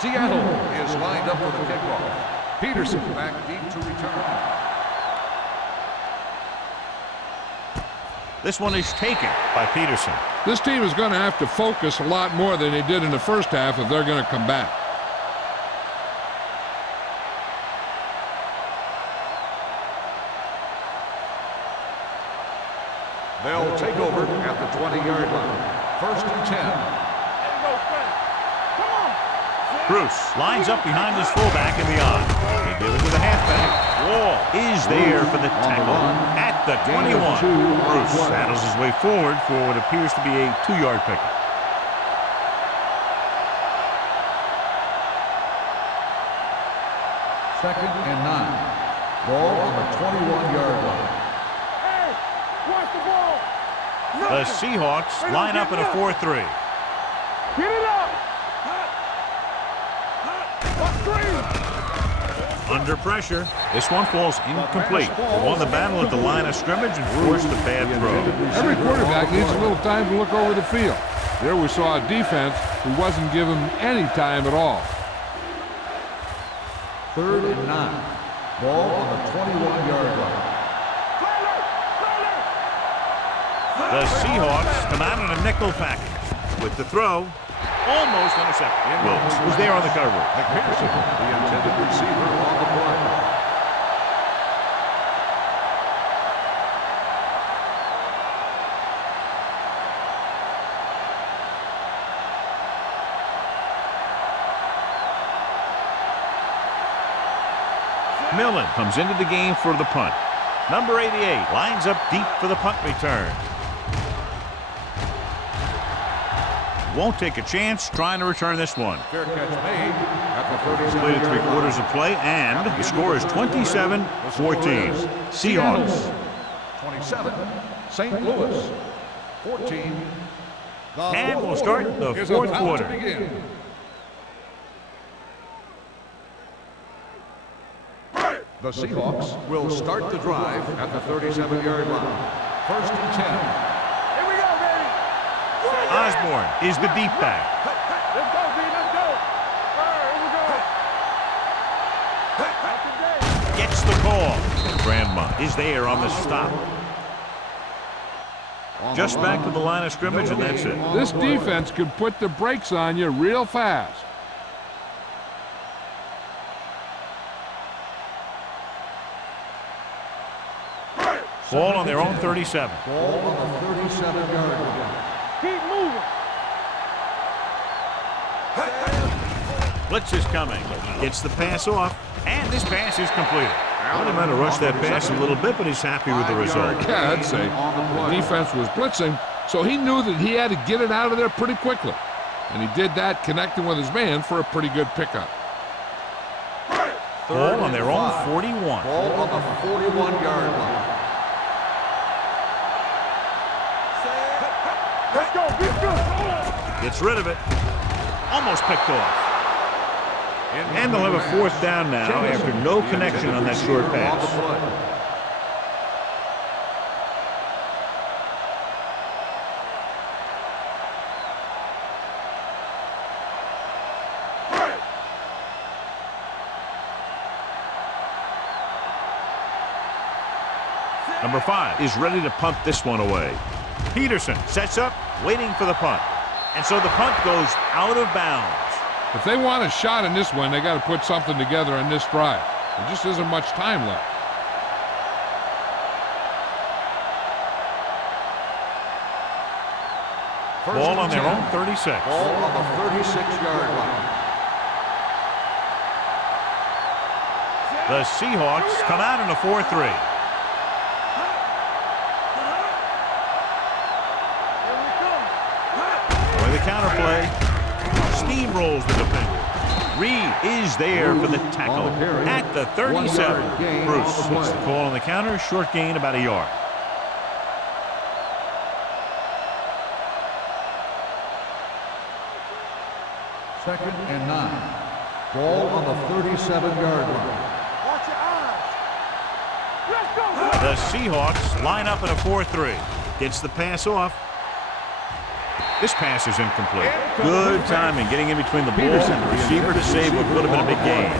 Seattle is lined up for the kickoff. Peterson back deep to return. This one is taken by Peterson. This team is going to have to focus a lot more than they did in the first half if they're going to come back. They'll take over at the 20-yard line. 1st and 10. Bruce lines up behind his fullback in the odd. They give it to the halfback. Wall is there for the tackle at the 21. Bruce saddles his way forward for what appears to be a 2-yard pickup. Second and 9. Ball on the 21-yard line. Hey, watch the ball. The Seahawks line up in a 4-3. Get it up. Under pressure. This one falls incomplete. They won the battle at the line of scrimmage and forced a bad throw. Every quarterback needs a little time to look over the field. There we saw a defense who wasn't given any time at all. 3rd and 9. Ball on the 21-yard line. The Seahawks come out in a nickel package with the throw. Almost intercepted. Wilkes was there on the coverage. McPherson, the intended receiver on the play. Millen comes into the game for the punt. Number 88 lines up deep for the punt return. Won't take a chance trying to return this one. Fair catch made at the 37. Completed 3/4 of play, and the score is 27-14. Seahawks. 27. St. Louis. 14. And we'll start the Is 4th about to quarter. begin. The Seahawks will start the drive at the 37-yard line. 1st and 10. Here we go, baby. Osborne is the deep back. Let's go, B. Let's go. All right, here we go. Gets the call. Grandma is there on the stop. Just back to the line of scrimmage, and that's it. This defense could put the brakes on you real fast. Ball on their own 37. Ball on the 37-yard line. Keep moving. Blitz is coming. Gets the pass off, and this pass is completed. Well, he might have rushed that pass a little bit, but he's happy with the result. Yeah, I'd say. The defense was blitzing, so he knew that he had to get it out of there pretty quickly. And he did that connecting with his man for a pretty good pickup. Ball on their own 41. Ball on the 41-yard line. Let's go. Be good. Gets rid of it. Almost picked off. And they'll have a 4th down now after no connection on that short pass. Number 5 is ready to punt this one away. Peterson sets up, waiting for the punt. And so the punt goes out of bounds. If they want a shot in this one, they got to put something together on this drive. There just isn't much time left. Ball on their own 36. Ball on the 36-yard line. The Seahawks come out in a 4-3. counter play. Steamrolls the defender. Reed is there for the tackle at the 37. Bruce gets the call on the counter. Short gain, about a yard. Second and 9. Ball on the 37-yard line. Watch your eyes. Let's go. The Seahawks line up in a 4-3. Gets the pass off. This pass is incomplete. Good timing getting in between the ball and the receiver to save what would have been a big gain.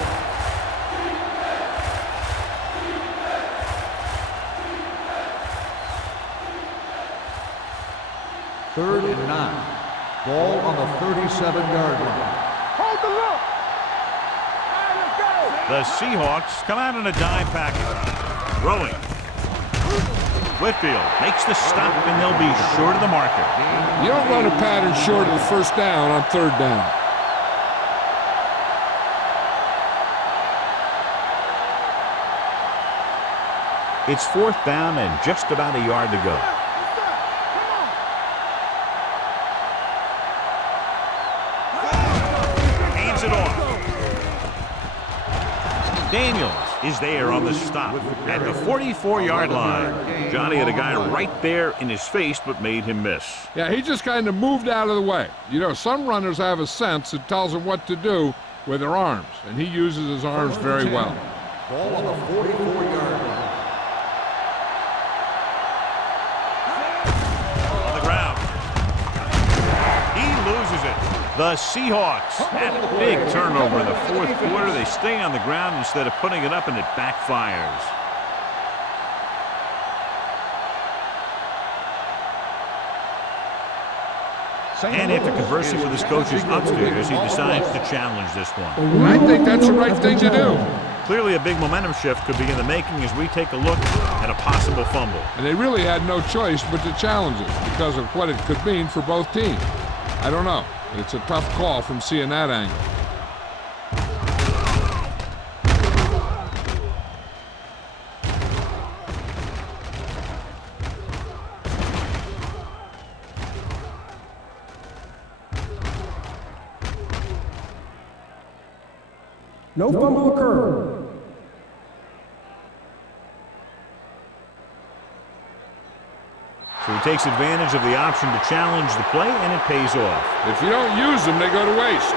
Third and 9. Ball on the 37-yard line. Hold the look. All right, let's go. The Seahawks come out in a dime package. Rolling. Whitfield makes the stop, and they'll be short of the marker. You don't run a pattern short of the first down on third down. It's fourth down and just about a yard to go. Hands it off. Daniels is there on the stop at the 44-yard line. Johnny had a guy right there in his face, but made him miss. Yeah, he just kind of moved out of the way. You know, some runners have a sense that tells them what to do with their arms, and he uses his arms very well. Ball on the 44-yard line. On the ground. He loses it. The Seahawks had a big turnover in the fourth quarter. They stay on the ground instead of putting it up, and it backfires. And after conversing with his coaches upstairs, he decides to challenge this one. I think that's the right thing to do. Clearly a big momentum shift could be in the making as we take a look at a possible fumble. And they really had no choice but to challenge it because of what it could mean for both teams. I don't know. It's a tough call from seeing that angle. No fumble occurred. So he takes advantage of the option to challenge the play, and it pays off. If you don't use them, they go to waste.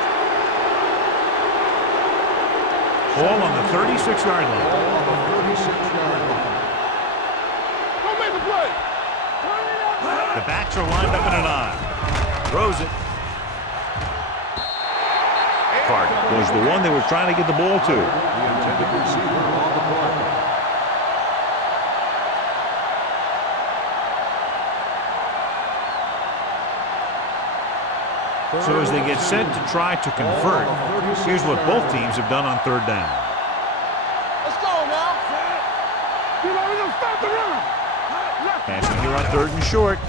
Ball on the 36-yard line. Ball on the 36-yard line. Don't make a play. The backs are lined up in an I. Throws it. Carter was the one they were trying to get the ball to. The intended receiver on the play. So as they get set to try to convert, here's what both teams have done on third down. Let's go now. You know, we're going to start the run. Passing here on third and short.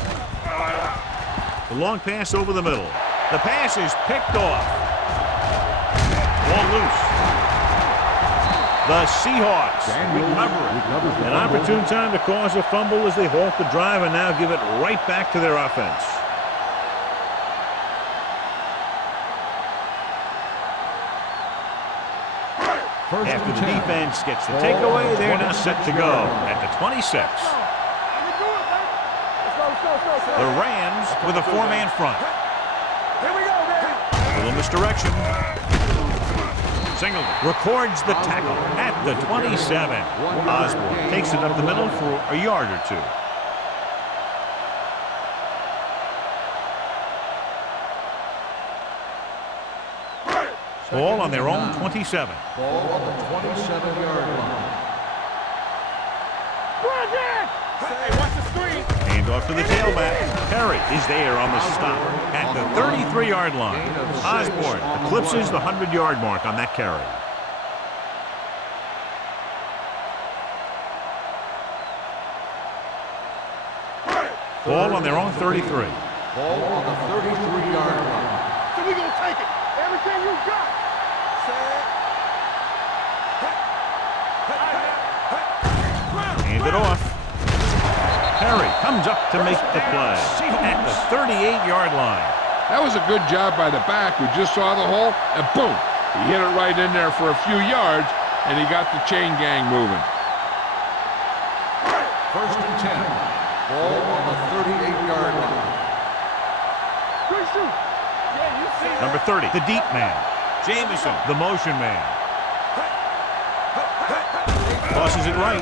The long pass over the middle. The pass is picked off. Ball loose. The Seahawks recover it. An opportune time to cause a fumble as they halt the drive and now give it right back to their offense. After the defense gets the takeaway, they're now set to go at the 26. The Rams with a four-man front. Here we go, man. Little misdirection. Singleton records the tackle at the 27. Osborne takes it up the middle for a yard or two. Ball on their own 27. Ball on the 27-yard line. Hey, watch the screen. Hand off to the tailback. Perry is there on the stop at the 33-yard line. Osborne eclipses the 100-yard mark on that carry. Ball on their own 33. Ball on the 33-yard line. So we gonna take it. Everything you got. Hand it off. Perry comes up to make the play at the 38-yard line. That was a good job by the back who just saw the hole, and boom! He hit it right in there for a few yards, and he got the chain gang moving. First and 10. Ball on the 38-yard line. Good shoot. Yeah, you see. Number 30, the deep man. Jameson, the motion man. Tosses it right.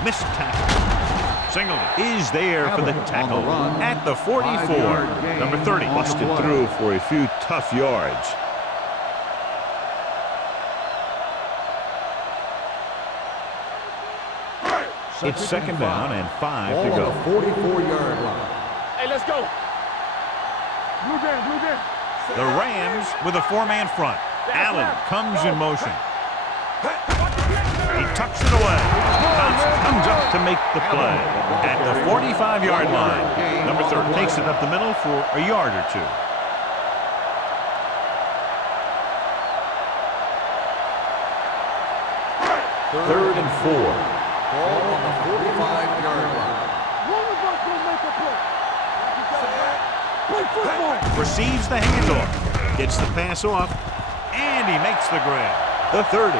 Missed tackle. Singleton is there for the tackle at the 44. Number 30 busted through for a few tough yards. It's second down and 5 to go. 44-yard line. Hey, let's go. Blue game, blue game. The Rams with a four-man front. Allen comes in motion. He tucks it away. Thompson comes up to make the play at the 45-yard line. Number 30 takes it up the middle for a yard or two. Third and 4. Ball on the 45-yard line. One of us will make a play. Play football. Receives the handoff. Gets the pass off. And he makes the grab. The 30.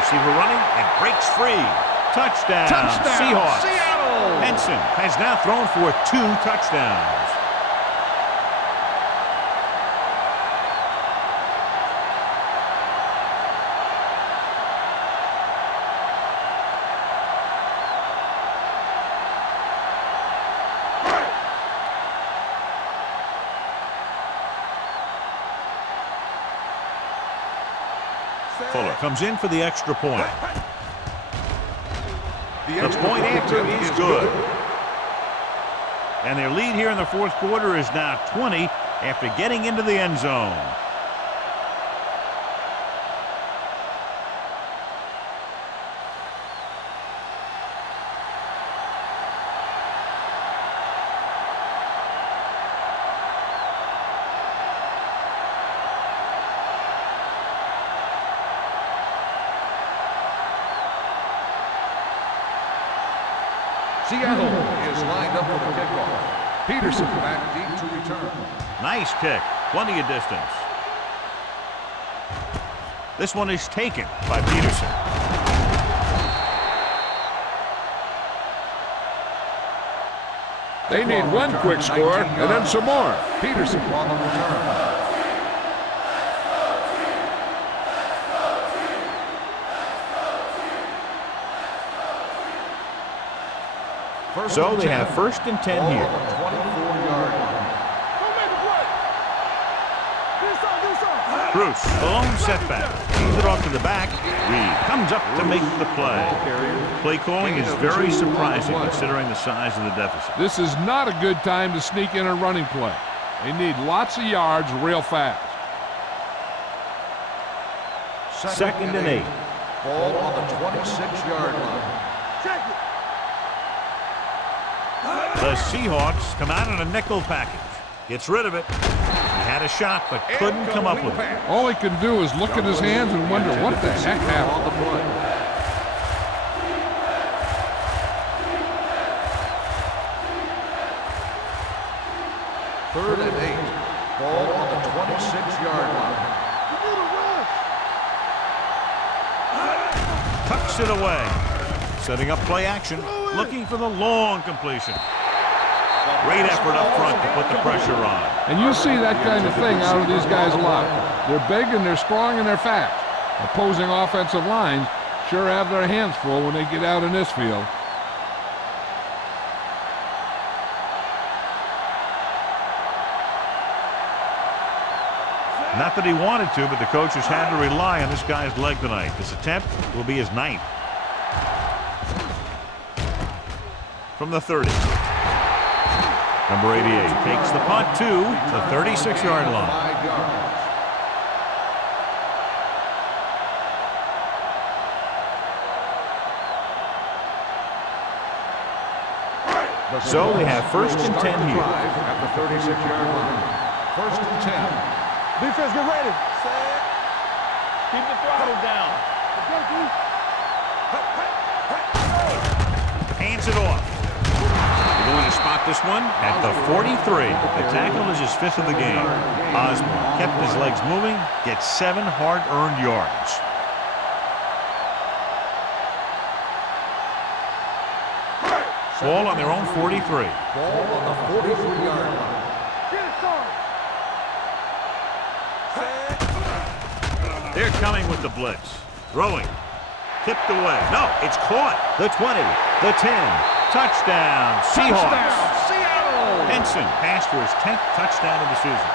Receiver running and breaks free. Touchdown. Seahawks. Seattle! Henson has now thrown for 2 touchdowns. Fuller comes in for the extra point. The point after is good. And their lead here in the fourth quarter is now 20 after getting into the end zone. Seattle is lined up for the kickoff. Peterson back deep to return. Nice kick. Plenty of distance. This one is taken by Peterson. They need one quick score and then some more. Peterson on the return. So they have first and 10 here. 24-yard line. Bruce, a lone setback. He's it off to the back. Reed comes up to make the play. Play calling is very surprising considering the size of the deficit. This is not a good time to sneak in a running play. They need lots of yards real fast. Second and 8. Ball on the 26-yard line. Check it. The Seahawks come out in a nickel package. Gets rid of it. He had a shot, but couldn't come up with it. All he can do is look at his hands and wonder what the heck happened. On the play. Third and 8. Ball on the 26-yard line. Tucks it away. Setting up play action. Looking for the long completion. Great effort up front to put the pressure on. And you see that kind of thing out of these guys a lot. They're big and they're strong and they're fast. Opposing offensive lines sure have their hands full when they get out in this field. Not that he wanted to, but the coaches had to rely on this guy's leg tonight. This attempt will be his 9th. From the 30. Number 88 takes the punt to the 36-yard line. 5 yards. So they have first and 10 here. At the 36-yard line. First and 10. Defense, get ready. Keep the throttle down. Hands it off. Going to spot this one at the 43. The tackle is his 5th of the game. Osborne kept his legs moving, gets 7 hard-earned yards. Ball on their own 43. Ball on the 43-yard line. Get it, son. They're coming with the blitz. Throwing. Tipped away. No, it's caught. The 20. The 10. Touchdown. Seahawks. Seattle! Henson passed for his 10th touchdown of the season.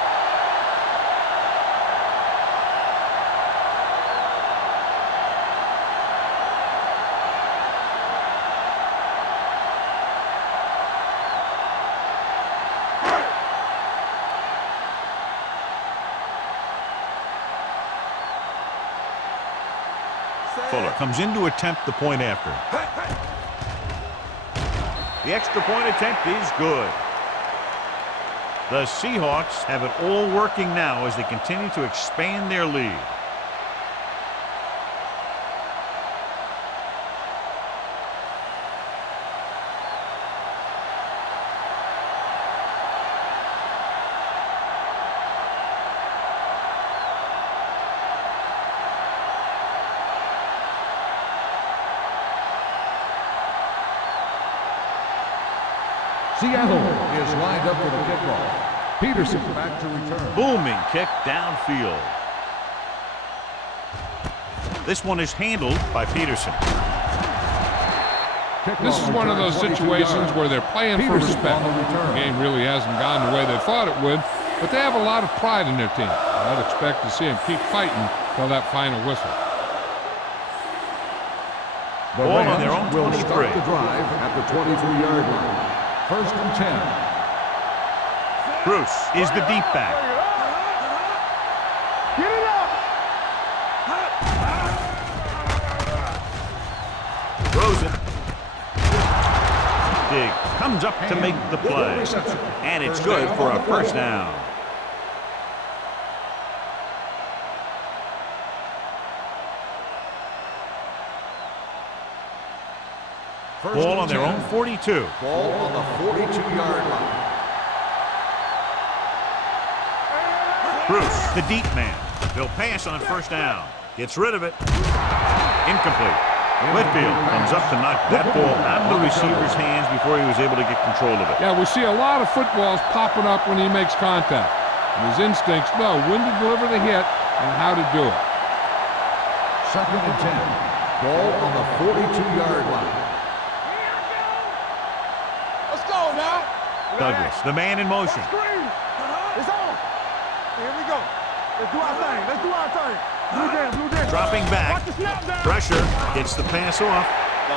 Fuller comes in to attempt the point after. The extra point attempt is good. The Seahawks have it all working now as they continue to expand their lead. Seattle is lined up for the kickoff. Peterson back to return. Booming kick downfield. This one is handled by Peterson. This is one of those situations where they're playing for respect. The game really hasn't gone the way they thought it would, but they have a lot of pride in their team. I'd expect to see them keep fighting till that final whistle. The Ball on Rams their own will 23. start the drive at the 23-yard line. 1st and 10. Bruce is the deep back. Get it up. Throws it. Dig comes up to make the play. And it's good for a first down. Ball on their own 42. Ball on the 42-yard line. Bruce, the deep man. They'll pass on first down. Gets rid of it. Incomplete. Whitfield comes up to knock that ball out of the receiver's hands before he was able to get control of it. Yeah, we see a lot of footballs popping up when he makes contact. And his instincts know when to deliver the hit and how to do it. 2nd and 10. Ball on the 42-yard line. Let's go now. Douglas, the man in motion. Screen. It's on. Here we go. Let's do our thing. Let's do our thing. Blue dance, blue dance. Dropping back. Watch the snap down. Pressure. Gets the pass off.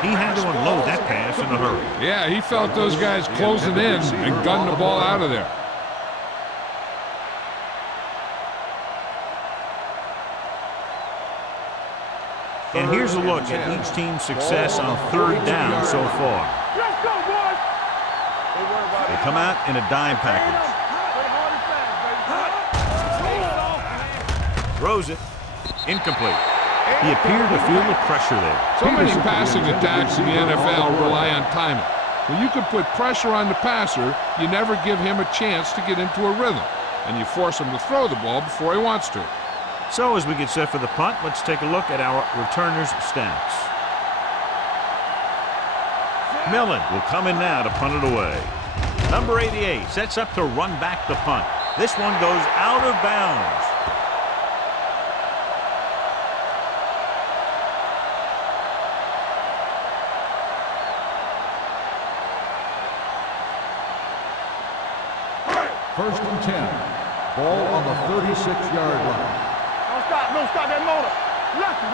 He had to unload that pass in a hurry. Yeah, he felt those guys closing in and gunned the ball out of there. And here's a look at each team's success on 3rd down so far. Let's go, boys. They come out in a dime package. Throws it. Incomplete. He appeared to feel the pressure there. So many passing attacks in the NFL rely on timing. When you can put pressure on the passer, you never give him a chance to get into a rhythm, and you force him to throw the ball before he wants to. So as we get set for the punt, let's take a look at our returners' stats. Millen will come in now to punt it away. Number 88 sets up to run back the punt. This one goes out of bounds. First and 10. Ball on the 36-yard line. Don't stop that motor. Lucky.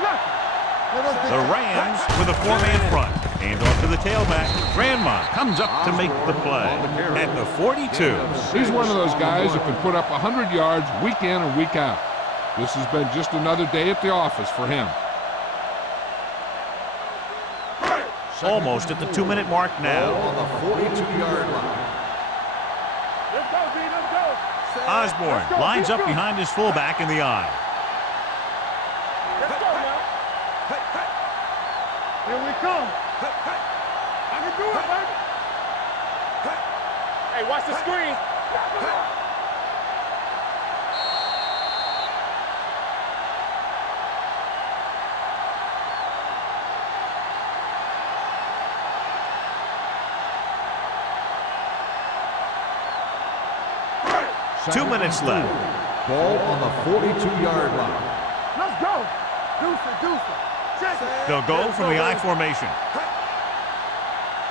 The Rams with a 4-man front. Hand off to the tailback. Grandma comes up to make the play at the 42. He's one of those guys who can put up 100 yards week in and week out. This has been just another day at the office for him. Almost at the 2-minute mark now. Ball on the 42-yard line. Let's go, D. Let's go. Osborne Let's go. lines Keep up going. behind his fullback in the eye. Let's go now. Here we come. I can do it, baby. Hey, watch the screen. Two minutes left. Ball on the 42-yard line. Let's go. Deuce it. Check it. They'll go from the I formation.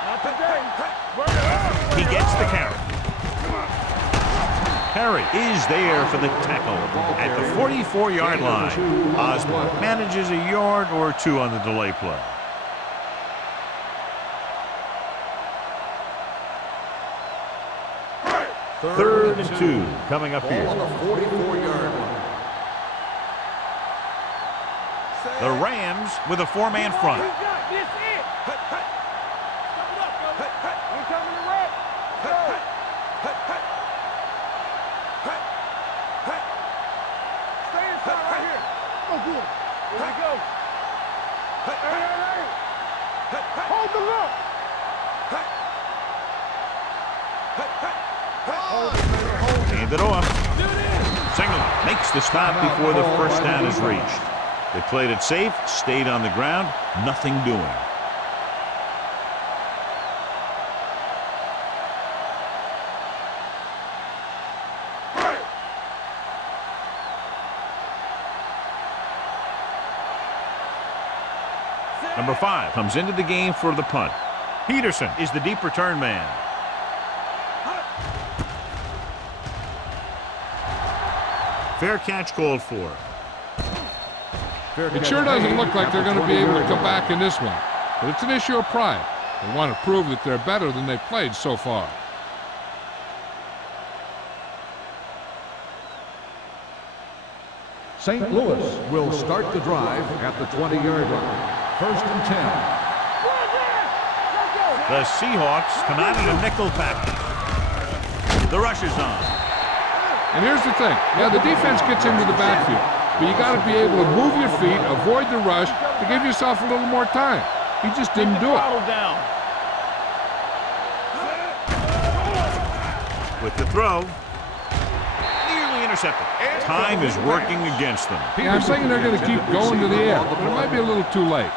Not today. Bring it up. He gets the carry. Harry is there for the tackle at the 44-yard line. Osborne manages a yard or two on the delay play. Third and 2 coming up Ball here. on the 44-yard line. The Rams with a four-man front. We got this it. Step it up, go. We coming to wreck. Go. Stay inside right here. Oh, good. Here we go. Hey. Hold the look. Hand it off. Single makes the stop before the first down is reached. They played it safe, stayed on the ground, nothing doing. Number 5 comes into the game for the punt. Peterson is the deep return man. Fair catch called for. It sure doesn't look like they're going to be able to come back in this one, but it's an issue of pride. They want to prove that they're better than they've played so far. St. Louis will start the drive at the 20-yard line. First and 10. The Seahawks come out in a nickel package. The rush is on. And here's the thing. Yeah, the defense gets into the backfield, but you got to be able to move your feet, avoid the rush to give yourself a little more time. He just didn't do it. Throttle down. With the throw. Nearly intercepted. Time is working against them. Yeah, I'm thinking they're going to keep going to the air, but it might be a little too late.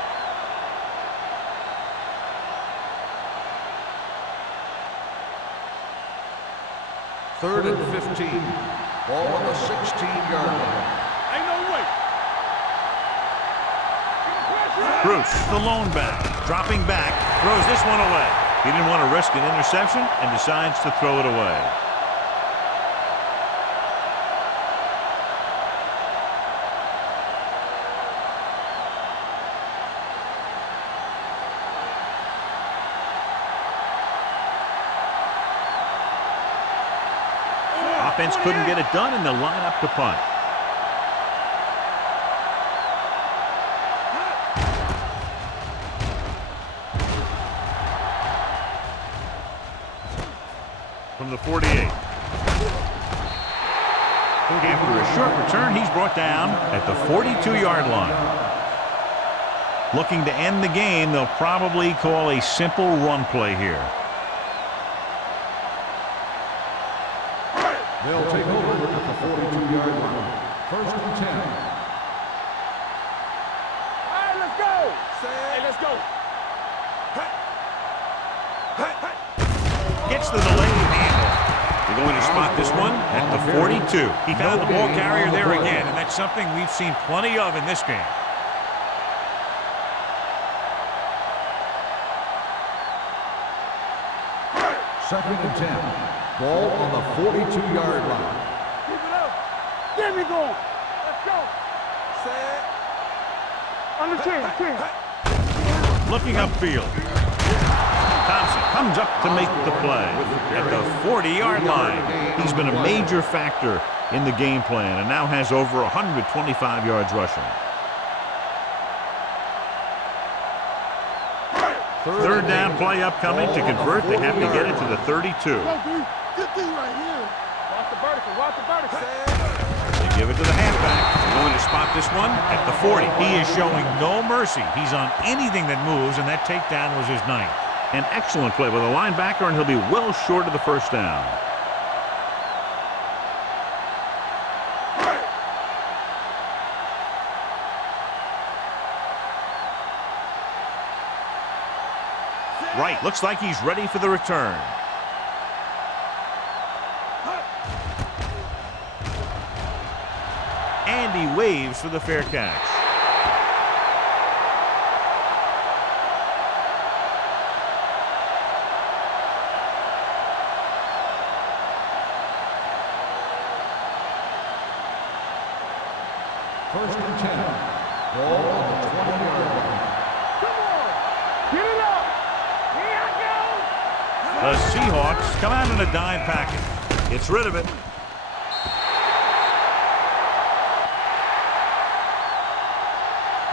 Third and 15. Ball on the 16-yard line. Ain't no way. Bruce, the lone back, dropping back, throws this one away. He didn't want to risk an interception and decides to throw it away. Offense couldn't get it done, and they'll line up to punt. From the 48. After a short return, he's brought down at the 42-yard line. Looking to end the game, they'll probably call a simple run play here. They'll take over at the 42-yard line. First and 10. All right, let's go. Hey, let's go. Gets the delayed handoff. They're going to spot this one at the 42. He found the ball carrier there again, and that's something we've seen plenty of in this game. Second and 10. Ball on the 42-yard line. Keep it up. Get me going. Let's go. Set. On the 10. Looking upfield. Thompson comes up to make the play at the 40-yard line. He's been a major factor in the game plan and now has over 125 yards rushing. Third down play upcoming. To convert, they have to get it to the 32. Good thing right here. Watch the vertical. Watch the vertical. They give it to the halfback. They're going to spot this one at the 40. He is showing no mercy. He's on anything that moves, and that takedown was his ninth. An excellent play by the linebacker, and he'll be well short of the first down. Right, looks like he's ready for the return. And he waves for the fair catch. First and 10. Ball on the 20-yard line. Come on. Get it up. Here I go. The Seahawks come out in a dime package. Gets rid of it.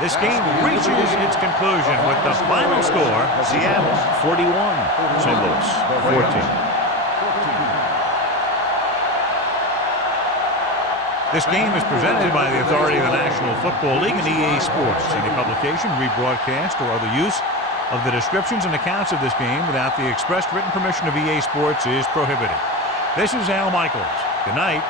This game reaches its conclusion with the final score, Seattle 41, St. Louis 14. This game is presented by the authority of the National Football League and EA Sports. Any publication, rebroadcast, or other use of the descriptions and accounts of this game without the expressed written permission of EA Sports is prohibited. This is Al Michaels. Good night.